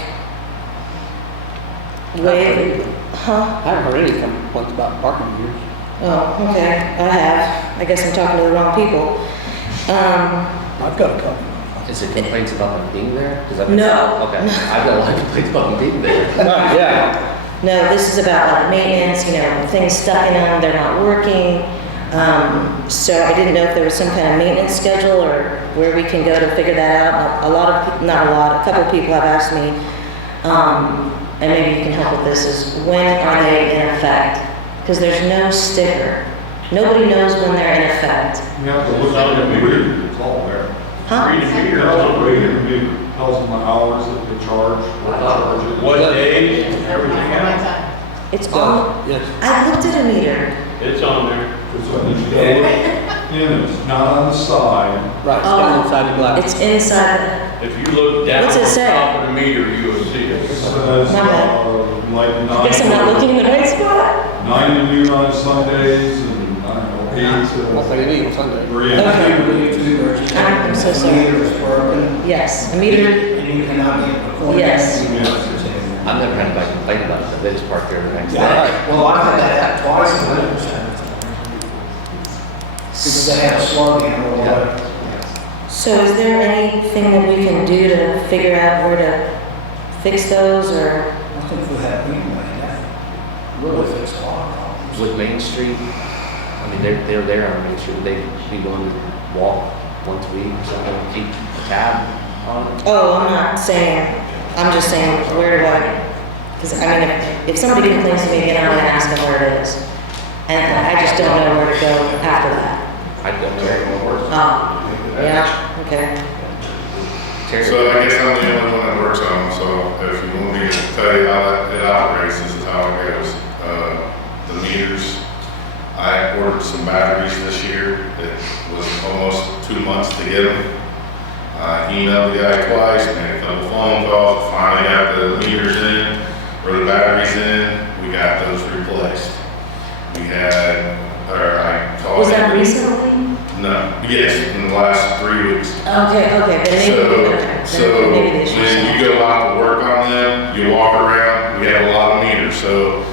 way, I haven't heard any complaints about parking meters. Oh, okay, I have. I guess I'm talking to the wrong people. I've got a couple. Is it complaints about them being there? No. Okay, I've got a lot of complaints about them being there. Yeah. No, this is about like maintenance, you know, things stuck in them, they're not working. So I didn't know if there was some kind of maintenance schedule or where we can go to figure that out. A couple of people have asked me, and maybe you can help with this, is when are they in effect? Because there's no sticker. Nobody knows when they're in effect. You have to look out at the meter, it's all there. Huh? Read the meter, tells them the hours that they charge, what days, everything else. It's on, Yes. I looked at a meter. It's on there. It's on the it's not on the side. Right, it's down inside the glass. It's inside If you look down What's it on say? top of the meter, you will see it. It says, My bad. like I guess I'm not looking in the right spot. 9 to noon on Sundays, and I don't know, 8 That's like to an eagle Sunday. 3. I'm so sorry. Meter is broken, Yes, a meter, and you cannot get a coin. Yes. I've never had anybody complain about it, they just park there the next day. Yeah, well, I've had that happen twice in Winter. Because they have a slogan or whatever. so is there anything that we can do to figure out where to fix those, or? I think we have anyway, that really fix a lot of problems. With Main Street, I mean, they're there on Main Street, they be willing to walk once a week or something, keep a tab on it. Oh, I'm not saying, I'm just saying, where do I, because I mean, if somebody complains to me again, I'm gonna ask them where it is. And I just don't know where to go after that. I don't know where it works. Oh, yeah, okay. So I guess I'm the only one that works on them, so if you want me to tell you how it operates, this is how it goes. The meters, I ordered some batteries this year. It was almost 2 months to get them. I emailed the guy twice, made a couple phone calls, finally got the meters in, or the batteries in, we got those replaced. We had, or I called. Was that recently? No, yes, in the last 3 weeks. Okay, then maybe, okay. So Then maybe they should when stop. you go out to work on them, you walk around, we have a lot of meters, so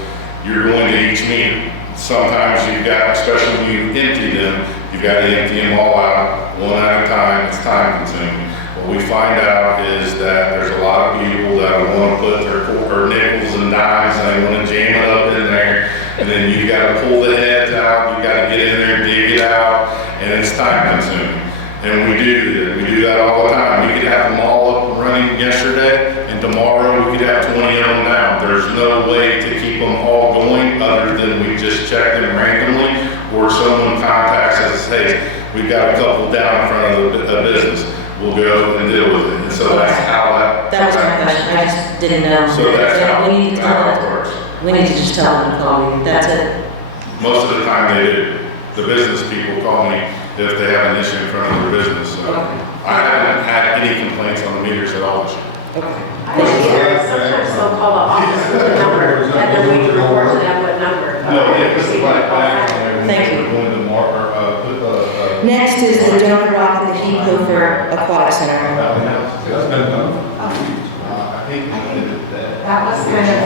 you're going to each meter. Sometimes you've got, especially when you empty them, you've got to empty them all out, one at a time, it's time consuming. What we find out is that there's a lot of people that want to put their nickels and dimes, and they want to jam it up in there, and then you've got to pull the heads out, you've got to get in there, dig it out, and it's time consuming. And we do that all the time. We could have them all up and running yesterday, and tomorrow we could have 20 of them down. There's no way to keep them all going other than we just check them randomly, or someone contacts us and says, hey, we've got a couple down in front of the business, we'll go and deal with it. And so that's how That was my question, I just didn't know. So that's how, We need to how tell it them, works. we need to just tell them to call you, that's it. Most of the time they do. The business people call me if they have an issue in front of their business. So I haven't had any complaints on the meters at all this year. Okay. Sometimes they'll call the office with a number, and then we report to them what number. No, yeah, put the black bags on there. Thank you. Go in the marker, put the, Next is the donor rock at the Heat Hofer Aquatic Center. that's been done. I think we did that. That was kind of,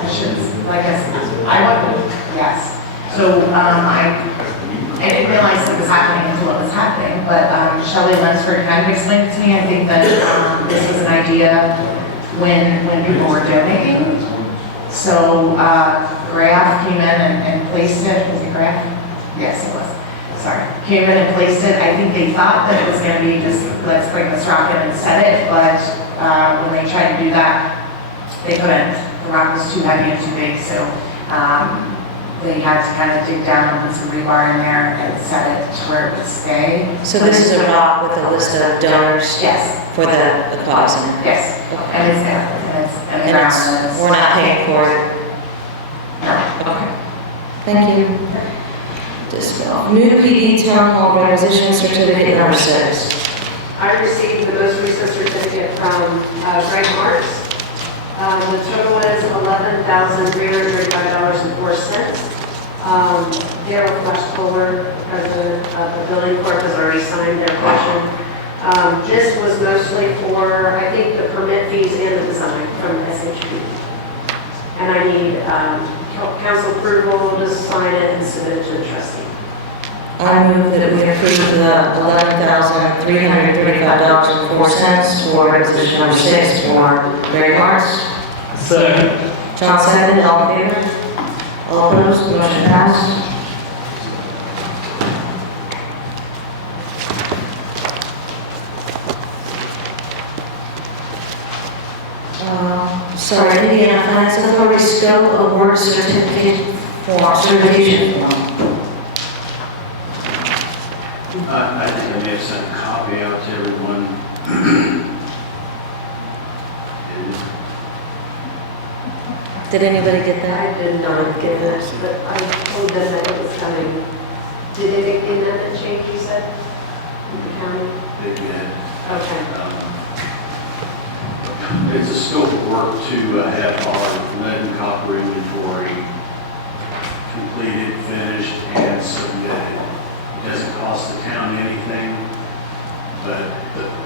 I should, like I wasn't, yes. So, I didn't realize it was happening until it was happening, but Shelley Lunsford kind of explained it to me. I think that this was an idea when people were donating. So Graf came in and placed it. Was it Graf? Yes, it was. Sorry. Came in and placed it. I think they thought that it was going to be just, let's bring this rock in and set it, but when they tried to do that, they couldn't. The rock was too heavy and too big, so they had to kind of dig down and put some rebar in there and set it to where it would stay. So this is a rock with a list of donors? Yes. For the Aquatic Center? Yes, and it's there, and it's, and And it's, we're not paying for it? No. Okay. Thank you. New PD Town Hall requisition certificate number 6. I received the most recent certificate from Greg Marks. The total is $11,335.04. Daryl Flash-Kohler, president of the building corp, has already signed their portion. This was mostly for, I think, the permit fees and the design from SHP. And I need council approval to sign it and submit it to the trustee. I move that we approve the $11,335.04 for requisition number 6 for Mary Marks. Second. John seconded, all in favor? All opposed, motion passed. Sorry, Indiana Finance Authority scope of work certificate form, certification form. I think I may have sent a copy out to everyone. Did anybody get that? I did not get this, but I told them that it was coming. Did anything that change, you said? With the county? They did. Okay. It's a scope of work to have our lead and copper inventory completed, finished, and submitted. It doesn't cost the town anything, but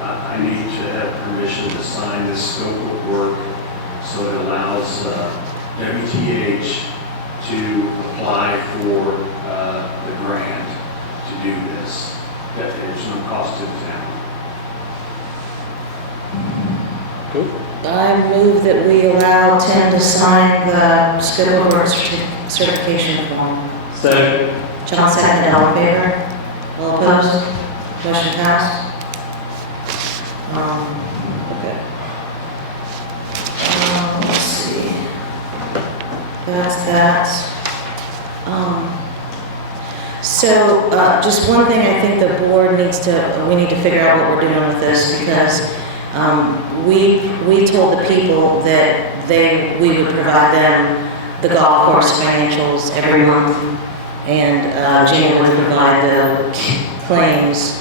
I need to have permission to sign this scope of work so it allows WTH to apply for the grant to do this. That there's no cost to the town. I move that we allow Tim to sign the scope of work certification form. Second. John seconded, all in favor? All opposed? Motion passed. Okay. Let's see. That's that. So, just one thing I think the board needs to, we need to figure out what we're doing with this, because we told the people that we would provide them the golf course financials every month, and Jane would provide the claims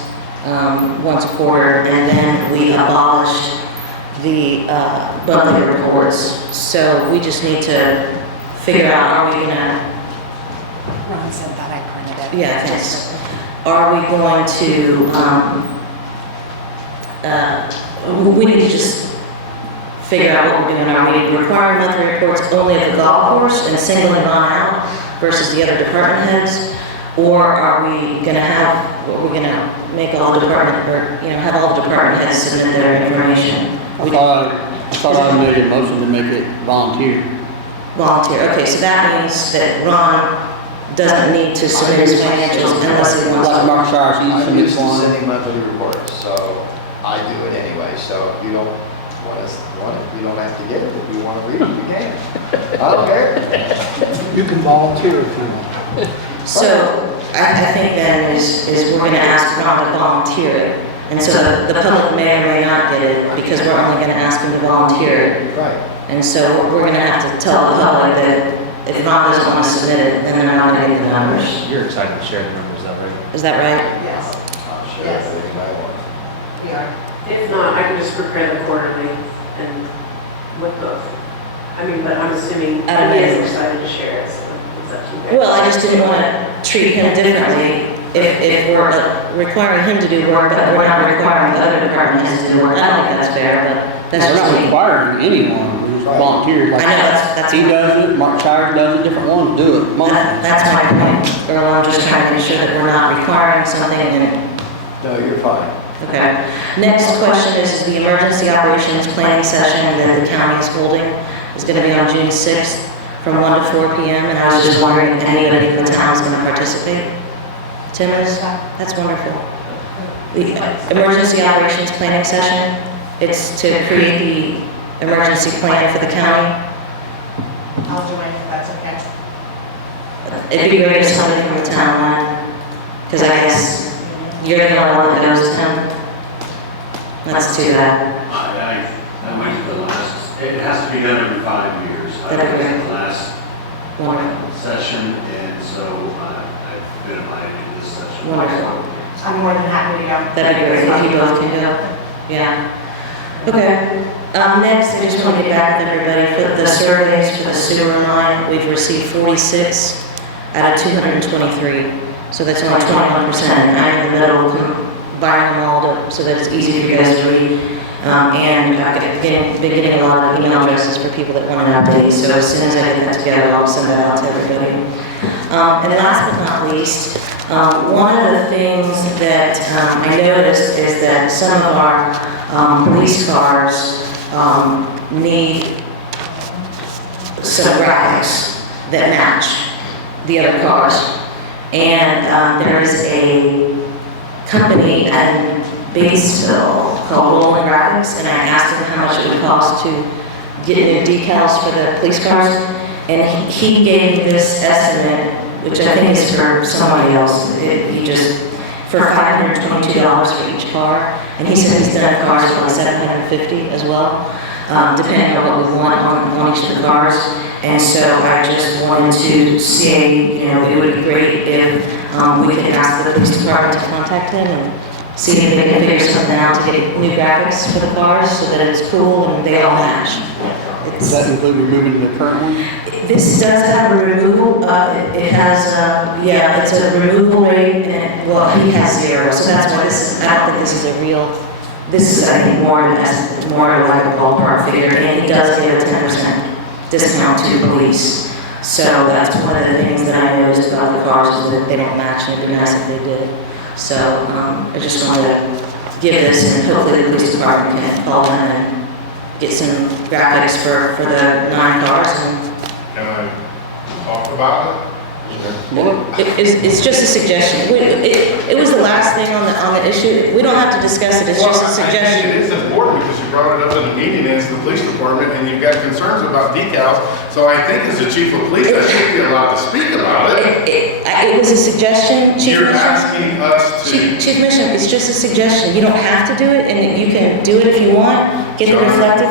once a quarter, and then we abolished the monthly reports. So we just need to figure out, are we gonna... Ron said that I printed it. Yeah, thanks. Are we going to, we need to just figure out what we're doing. Are we requiring monthly reports only of the golf course and singling Ron out versus the other department heads? Or are we gonna make all the department, or, have all the department heads submit their information? I thought I made a motion to make it volunteer. Volunteer, okay, so that means that Ron doesn't need to submit his financials unless he wants Like to. Mark Shires, he I'm submits used to one. sending monthly reports, so I do it anyway. So if you don't want it, you don't have to get it. If you want to read it, you can. I don't care. You can volunteer if you want. So, I think then is we're gonna ask Ron to volunteer it. And so the public may or may not get it because we're only gonna ask him to volunteer it. Right. And so we're gonna have to tell the public that if Ron doesn't want to submit it, then they're not gonna get the numbers. You're excited to share the numbers, though, right? Is that right? Yes. I'm sure Yes. everything I want. We are. If not, I can just prepare the quarterly and with both. I mean, but I'm assuming I don't he is know. excited to share it, so it's up to you guys. Well, I just didn't want to treat him differently if we're requiring him to do work, but we're not requiring the other department heads to do work. I don't think that's fair, but that's We're just not me. requiring anyone, we just volunteer. Like, I know, that's he does it, Mark Shires does it, different ones do it. That's my point, Earl. I'm just trying to make sure that we're not requiring something and, No, you're fine. okay. Next question is the emergency operations planning session that the county is holding is going to be on June 6th from 1 to 4 p.m. And I was just wondering if anybody in the town is going to participate. Tim is? That's wonderful. The emergency operations planning session, it's to create the emergency plan for the county. I'll join if that's okay. It'd be great if somebody from the town went, because I guess you're the only one that goes to him. That's too bad. I went to the last, it has to be done every 5 years. I That'd went be to great. the last Wonderful. session, and so I've been invited to this session. Wonderful. I'm more than happy to go. That'd be great if you both can go. Yeah. Okay. Next, I just want to get back with everybody for the surveys for the sewer line. We've received 46 out of 223. So that's only 21%. And I'm in the middle combining them all so that it's easy for you guys to read. And I've been getting a lot of email addresses for people that want an update. So as soon as I get that together, I'll send that out to everybody. And last but not least, one of the things that I noticed is that some of our police cars need some graphics that match the other cars. And there is a company in Batesville called Rolling Graphics, and I asked him how much it would cost to get new decals for the police cars. And he gave me this estimate, which I think is for somebody else. He just, for $522 for each car. And he said he's done cars for $750 as well, depending on what we want on each of the cars. And so I just wanted to see, it would be great if we could ask the police department to contact him and see if they can figure something out to get new graphics for the cars so that it's cool and they all match. Does that include removing the current one? This does have a removal, it has, it's a removal rate, and, well, he has 0, so that's why this is, I don't think this is a real, this is, I think, more like a ballpark figure, and he does give a 10% discount to police. So that's one of the things that I noticed about the cars is that they don't match, and it'd be nice if they did. So, I just wanted to give this, and hopefully the police department can call in and get some graphics for the 9 cars, and Can I talk about it's just a suggestion. It was the last thing on the issue. We don't have to discuss it, it's just a I think suggestion. it is important because you brought it up in the meeting and it's the police department and you've got concerns about decals. So I think as the chief of police, I should be allowed to speak about it. It was a suggestion, Chief You're Mission. asking us to. Chief Mission, it's just a suggestion. You don't have to do it, and you can do it if you want. Get the reflective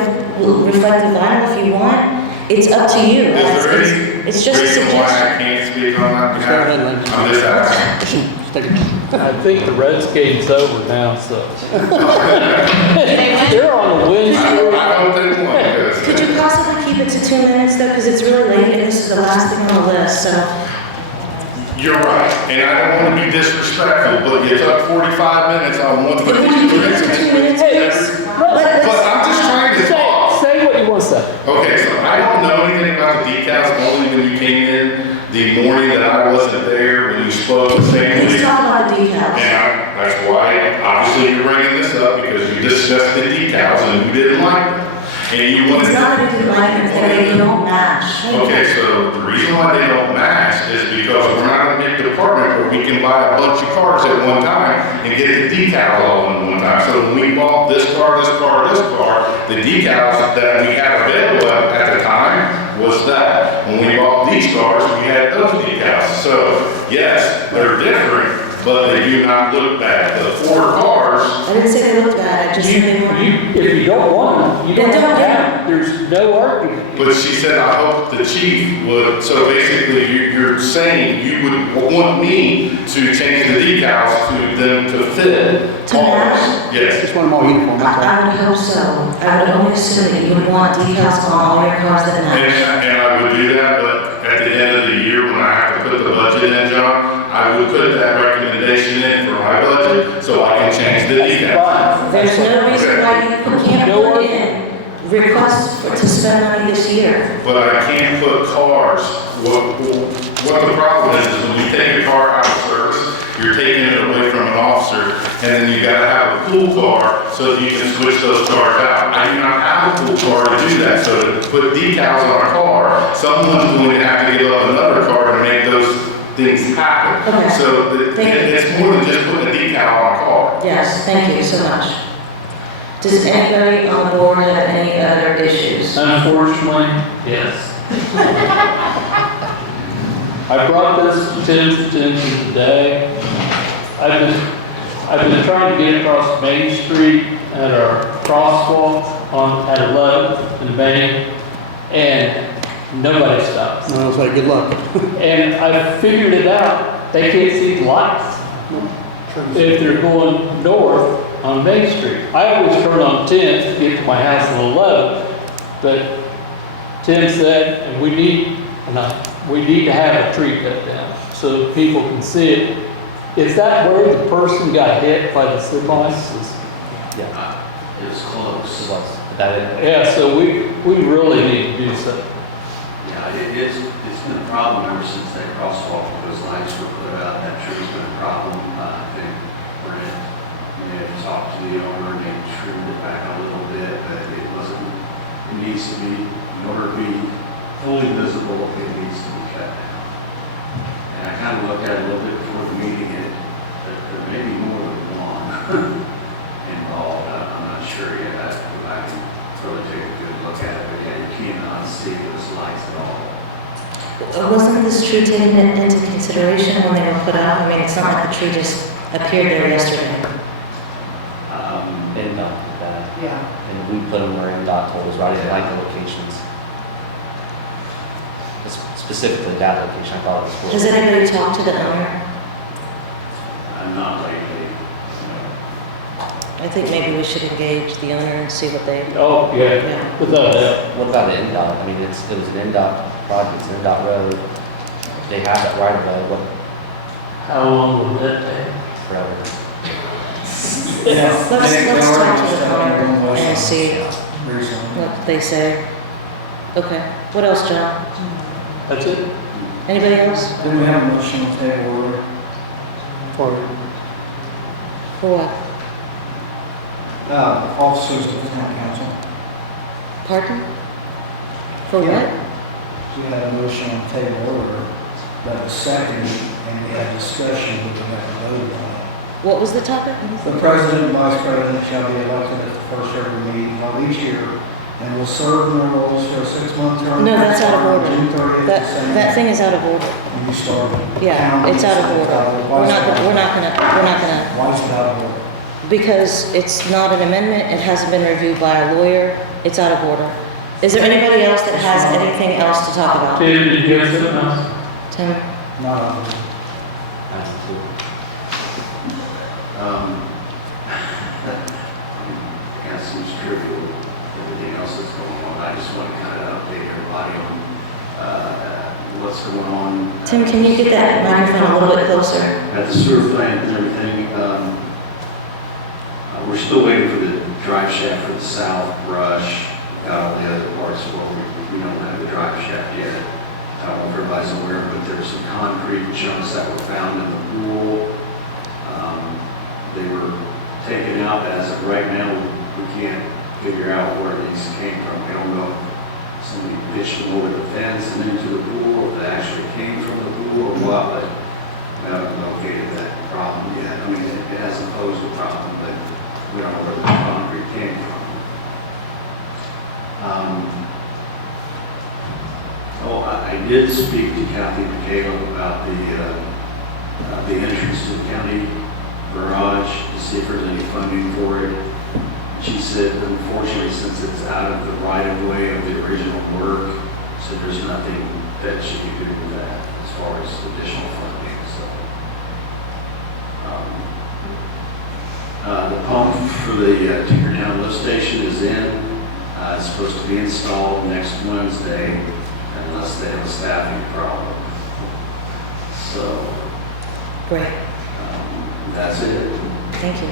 vinyl if you want. It's up to you. Is there any It's just a reason why I suggestion. can't speak on that behalf? I'm just asking. I think the red skating's over now, so. They're on the win streak. I don't think one is. Could you possibly keep it to 2 minutes though, because it's really late and this is the last thing on the list, so. You're right, and I don't want to be disrespectful, but you took 45 minutes on one particular incident. But I'm just trying to talk. Say what you want to say. Okay, so I don't know anything about the decals, only when you came in the morning that I wasn't there, when you spoke the same He's week. talking about the decals. And that's why, obviously, you're bringing this up, because you discussed the decals and you didn't like them. And you wanted. It's not that we didn't like it, it's that they don't match. Okay, so the reason why they don't match is because we're not a big department where we can buy a bunch of cars at one time and get the decals all in one time. So when we bought this car, the decals that we had available at the time was that. When we bought these cars, we had those decals. So yes, they're different. but they do not look bad. The 4 cars, I didn't say they looked bad, I just said they weren't. If you don't want them, you don't have to have them. There's no argument. but she said, I hope the chief would, so basically you're saying you would want me to change the decals to them to fit To cars? match? Yes. Just want them all uniform, that's all. I would hope so. I would only assume that you would want decals on all your cars that match. And I would do that, but at the end of the year, when I have to put the budget in, John, I would put that recommendation in for my budget, so I can change the decals. There's no reason why you can't put in requests to spend money this year. But I can't put cars, what the problem is when you take a car out of service, you're taking it away from an officer, and then you gotta have a pool car so that you can switch those cars out. I do not have a pool car to do that, so to put decals on a car, someone's going to have to give up another car to make those things happen. Okay. So it's more than just putting a decal on a car. Yes, thank you so much. Does anybody on the board have any other issues? Unfortunately, yes. I brought this to Tim's attention today. I've been trying to get across Main Street at our crosswalk at 11th and Main, and nobody stops. No, I'll say good luck. And I figured it out, they can't see the lights if they're going north on Main Street. I always turn on 10 to get to my house at 11, but Tim said, and we need to have a tree cut down so that people can see it. Is that where the person got hit by the semis? Yeah. It was close. It was. That is. Yeah, so we really need to do something. Yeah, it's been a problem ever since that crosswalk, those lights were put out, that tree's been a problem. I think we're in, we had to talk to the owner, and they trimmed it back a little bit, but it wasn't, it needs to be, in order to be fully visible, it needs to be cut down. And I kind of looked at it a little bit before the meeting, and there may be more than one involved. I'm not sure yet. I can really take a good look at it, but yeah, you cannot see those lights at all. Wasn't this tree taken into consideration when they were put out? I mean, it's not like the tree just appeared there yesterday. And that. Yeah. And we put them where NDOT told us, right at like the locations. Specifically that location, I thought it was. Has anybody talked to the owner? Not lately. I think maybe we should engage the owner and see what they. Oh, yeah, Yeah. without that. What about the NDOT? I mean, it was an NDOT project, it's an NDOT road. They have that right of way, what, How long will that take? forever? Let's talk to the owner and see Recently. what they say. Okay, what else, John? That's it? Anybody else? Then we have a motion on the table, For what? officers of the town council. Pardon? For what? We had a motion on the table order that was seconded, and we had discussion, but we haven't voted on it. What was the topic? The president and vice president shall be elected at the first every meeting of each year and will serve in their roles for a 6-month term. No, that's out of order. June 30th, That thing is out of order. When you started. Yeah, it's out of order. We're not gonna, Why is it out of order? because it's not an amendment, it hasn't been reviewed by a lawyer, it's out of order. Is there anybody else that has anything else to talk about? Tim, did you have something else? Tim? Not on. That's cool. Kind of seems trivial, everything else that's going on. I just want to kind of update everybody on what's going on. Tim, can you get that microphone a little bit closer? At the sewer plant and everything. We're still waiting for the drive shaft for the south brush. Got all the other parts where we don't have the drive shaft yet. I don't know if everybody's aware, but there's some concrete chunks that were found in the pool. They were taken out as of right now. We can't figure out where these came from. We don't know if somebody pitched them over the fence and into the pool, or if they actually came from the pool or what, but we haven't located that problem yet. I mean, it hasn't posed a problem, but we don't know where the concrete came from. I did speak to Kathy McHale about the the entrance to the county garage to see if there's any funding for it. She said, unfortunately, since it's out of the right of way of the original work, so there's nothing that she could do with that as far as additional funding. So, the pump for the Tinkertown lift station is in. It's supposed to be installed next Wednesday, unless they have a staffing problem. So, Great. that's it. Thank you.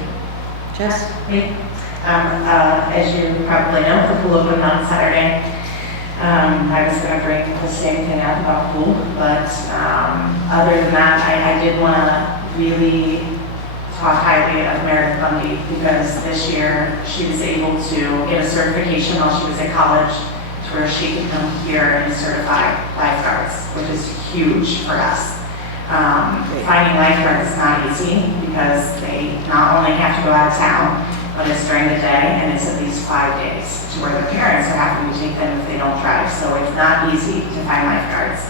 Jess? As you probably know, the pool opened on Saturday. I was going to bring the same thing up about pool, but other than that, I did want to really talk highly of Meredith Bundy because this year she was able to get a certification while she was at college to where she could come here and certify lifeguards, which is huge for us. Finding lifeguards is not easy because they not only have to go out of town, but it's during the day and it's at least 5 days to where their parents are having to take them if they don't drive. So it's not easy to find lifeguards.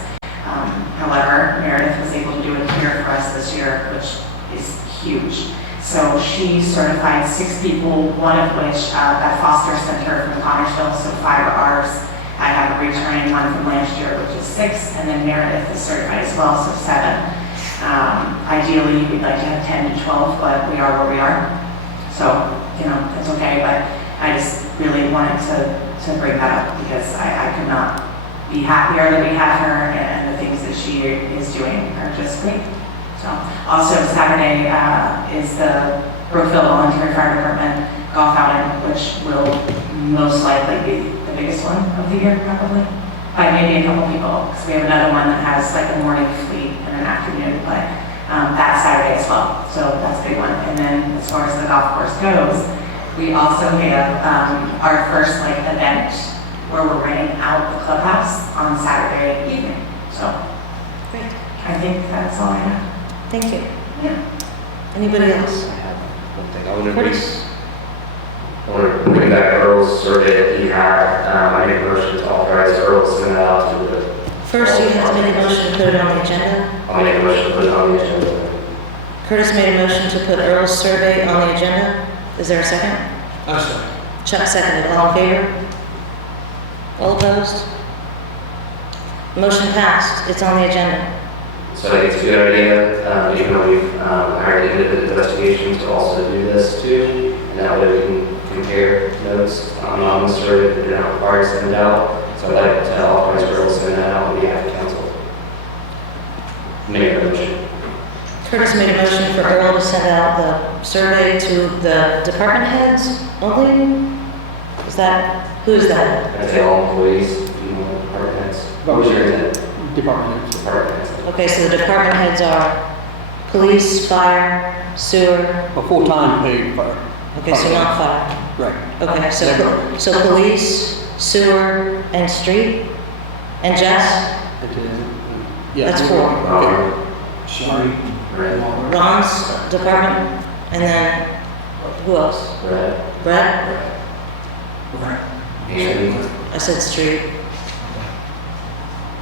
However, Meredith was able to do it here for us this year, which is huge. So she certified 6 people, one of which at Foster Center from Connersville, so 5 are ours. I have a returning one from last year, which is 6, and then Meredith is certified as well, so 7. Ideally, we'd like to have 10 to 12, but we are where we are. So, you know, it's okay, but I just really wanted to bring that up because I could not be happier that we have her and the things that she is doing are just great. So, also Saturday is the Brookville Volunteer Fire Department golf outing, which will most likely be the biggest one of the year, probably, by maybe a couple people, because we have another one that has like a morning fleet and an afternoon, but that's Saturday as well, so that's a big one. And then as far as the golf course goes, we also have our first like event where we're renting out the clubhouse on Saturday evening. So, Great. I think that's all I have. Thank you. Yeah. Anybody else? I have one thing. I want to Curtis? I want to bring back Earl's survey that he had. I make a motion to authorize Earl to send that out to the. First, you have to make a motion to put it on the agenda. I'll make a motion to put it on the agenda. Curtis made a motion to put Earl's survey on the agenda. Is there a second? I second. Chuck seconded. All in favor? All opposed? Motion passed. It's on the agenda. So I think it's a good idea, even though we've hired independent investigations to also do this too. And that way we can compare notes on the survey that they're not required to send it out. So I'd like to authorize Earl to send that out on behalf of council. Make a motion. Curtis made a motion for Earl to send out the survey to the department heads only? Is that, who is that? I'd say all employees, department heads. What was your intent? Department heads. Department heads. Okay, so the department heads are police, fire, sewer. A full-time paid fire. Okay, so not fire. Right. Okay, so police, sewer, and street, and Jess? Yeah. That's 4. Okay. Sorry. Ron's department, and then who else? Brett. Brett? Andy. I said street.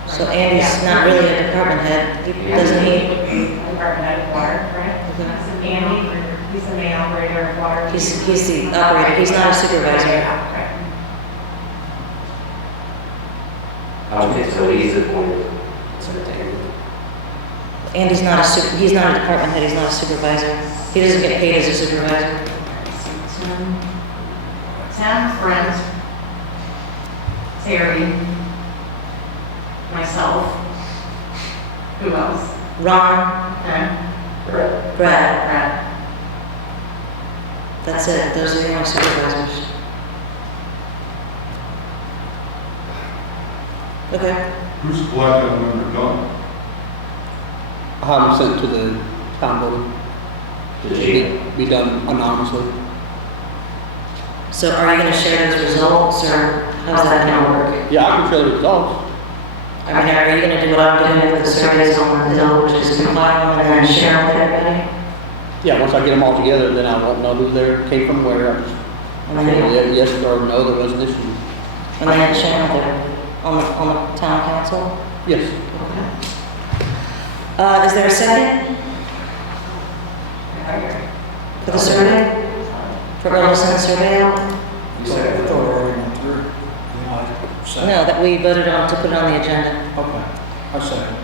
So Andy's not really a department head, doesn't he? Department head of water, right? Okay. So Andy, he's the main operator of water. He's the operator, he's not a supervisor. Right. Okay, so he's appointed. Secretary. Andy's not he's not a department head, he's not a supervisor. He doesn't get paid as a supervisor. Tim, Brent, Terry, myself. Who else? Ron, Okay. Brett. Brad. That's it, those are the only supervisors. Okay. Who's collecting when they're done? I have them sent to the town building. The chief. Be done anonymously. So are you gonna share those results, or how's that gonna work? Yeah, I can share the results. I mean, are you gonna do what I'm doing with the surveys on the Hill, which is compile them and then share them with everybody? Yeah, once I get them all together, then I won't know who they came from where. And then, Yes or no, there was an issue. and then share them with everybody on the town council? Yes. Okay. Is there a second? For the survey? For early send the survey out? I thought it already went through. No, that we voted on to put it on the agenda. Okay, I second.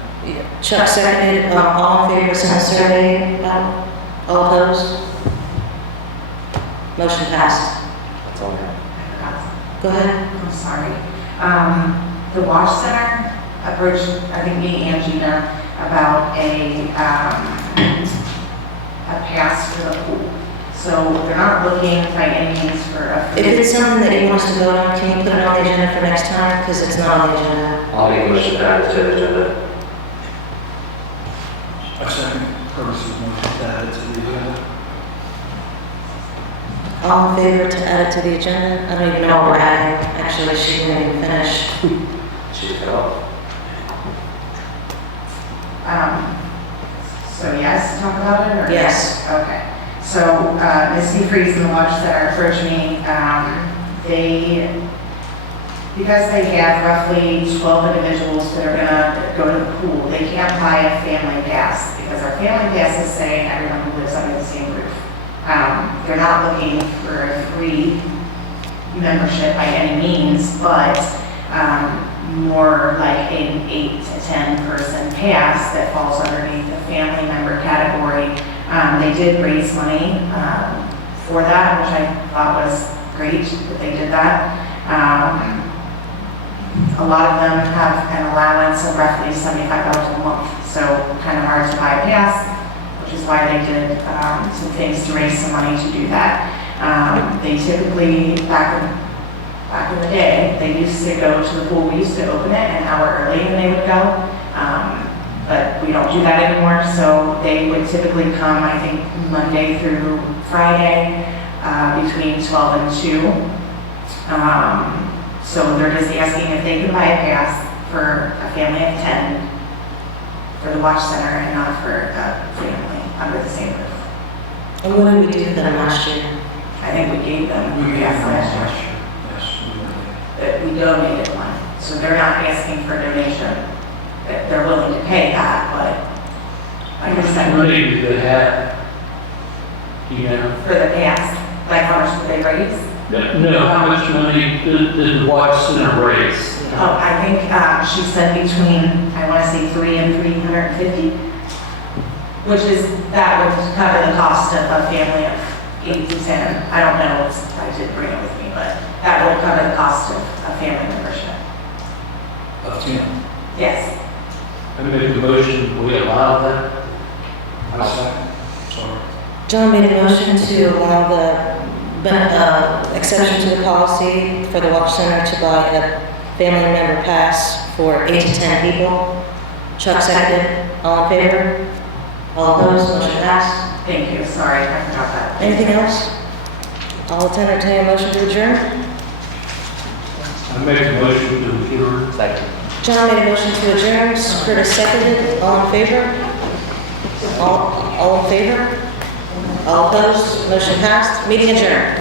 Chuck seconded, all in favor of sending the survey out? All opposed? Motion passed. That's all I have. Go ahead. I'm sorry. The Wash Center approached, I think me and Gina, about a pass for the pool. So they're not looking by any means for a. If it's something that you want us to vote on, can you put it on the agenda for next time? Because it's not on the agenda. I'll make a motion to add it to the agenda. I second Curtis's motion to add it to the agenda. All in favor to add it to the agenda? I don't even know what we're adding. Actually, she didn't even finish. She fell. So yes, talk about it or? Yes. Okay. So, Ms. Seafreeze and the Watch Center approached me, because they have roughly 12 individuals that are gonna go to the pool, they can't buy a family pass, because our family passes say everyone who lives under the same roof. They're not looking for a free membership by any means, but, more like an 8 to 10 person pass that falls underneath the family member category. They did raise money for that, which I thought was great that they did that. A lot of them have an allowance of roughly $75 a month, so kind of hard to buy a pass, which is why they did some things to raise some money to do that. They typically, back in the day, they used to go to the pool. We used to open it an hour early and they would go. But we don't do that anymore, so they would typically come, I think, Monday through Friday, between 12 and 2. So they're just asking if they can buy a pass for a family of 10 for the Watch Center and not for a family under the same roof. And what did we do for them last year? I think we gave them a pass last year. Yes, We donated one, so they're not asking for a donation. They're willing to pay that, but like I said, Money do they have? You know? for the pass, like how much did they raise? No, how much money did the Watch Center raise? Oh, I think she said between, I want to say 3 and 350, which is, that would cover the cost of a family of 8 to 10. I don't know, I didn't bring it with me, but that would cover the cost of a family membership. Of 10. Yes. I make the motion, we allow that? I second. Sorry. John made a motion to allow the exception to the policy for the Watch Center to buy a family member pass for 8 to 10 people. Chuck seconded. All in favor? All opposed? Motion passed. Thank you, sorry, I forgot that. Anything else? I'll entertain a motion to adjourn. I make a motion to adjourn. Second. John made a motion to adjourn. Curtis seconded. All in favor? All in favor? All opposed? Motion passed. Meeting adjourned.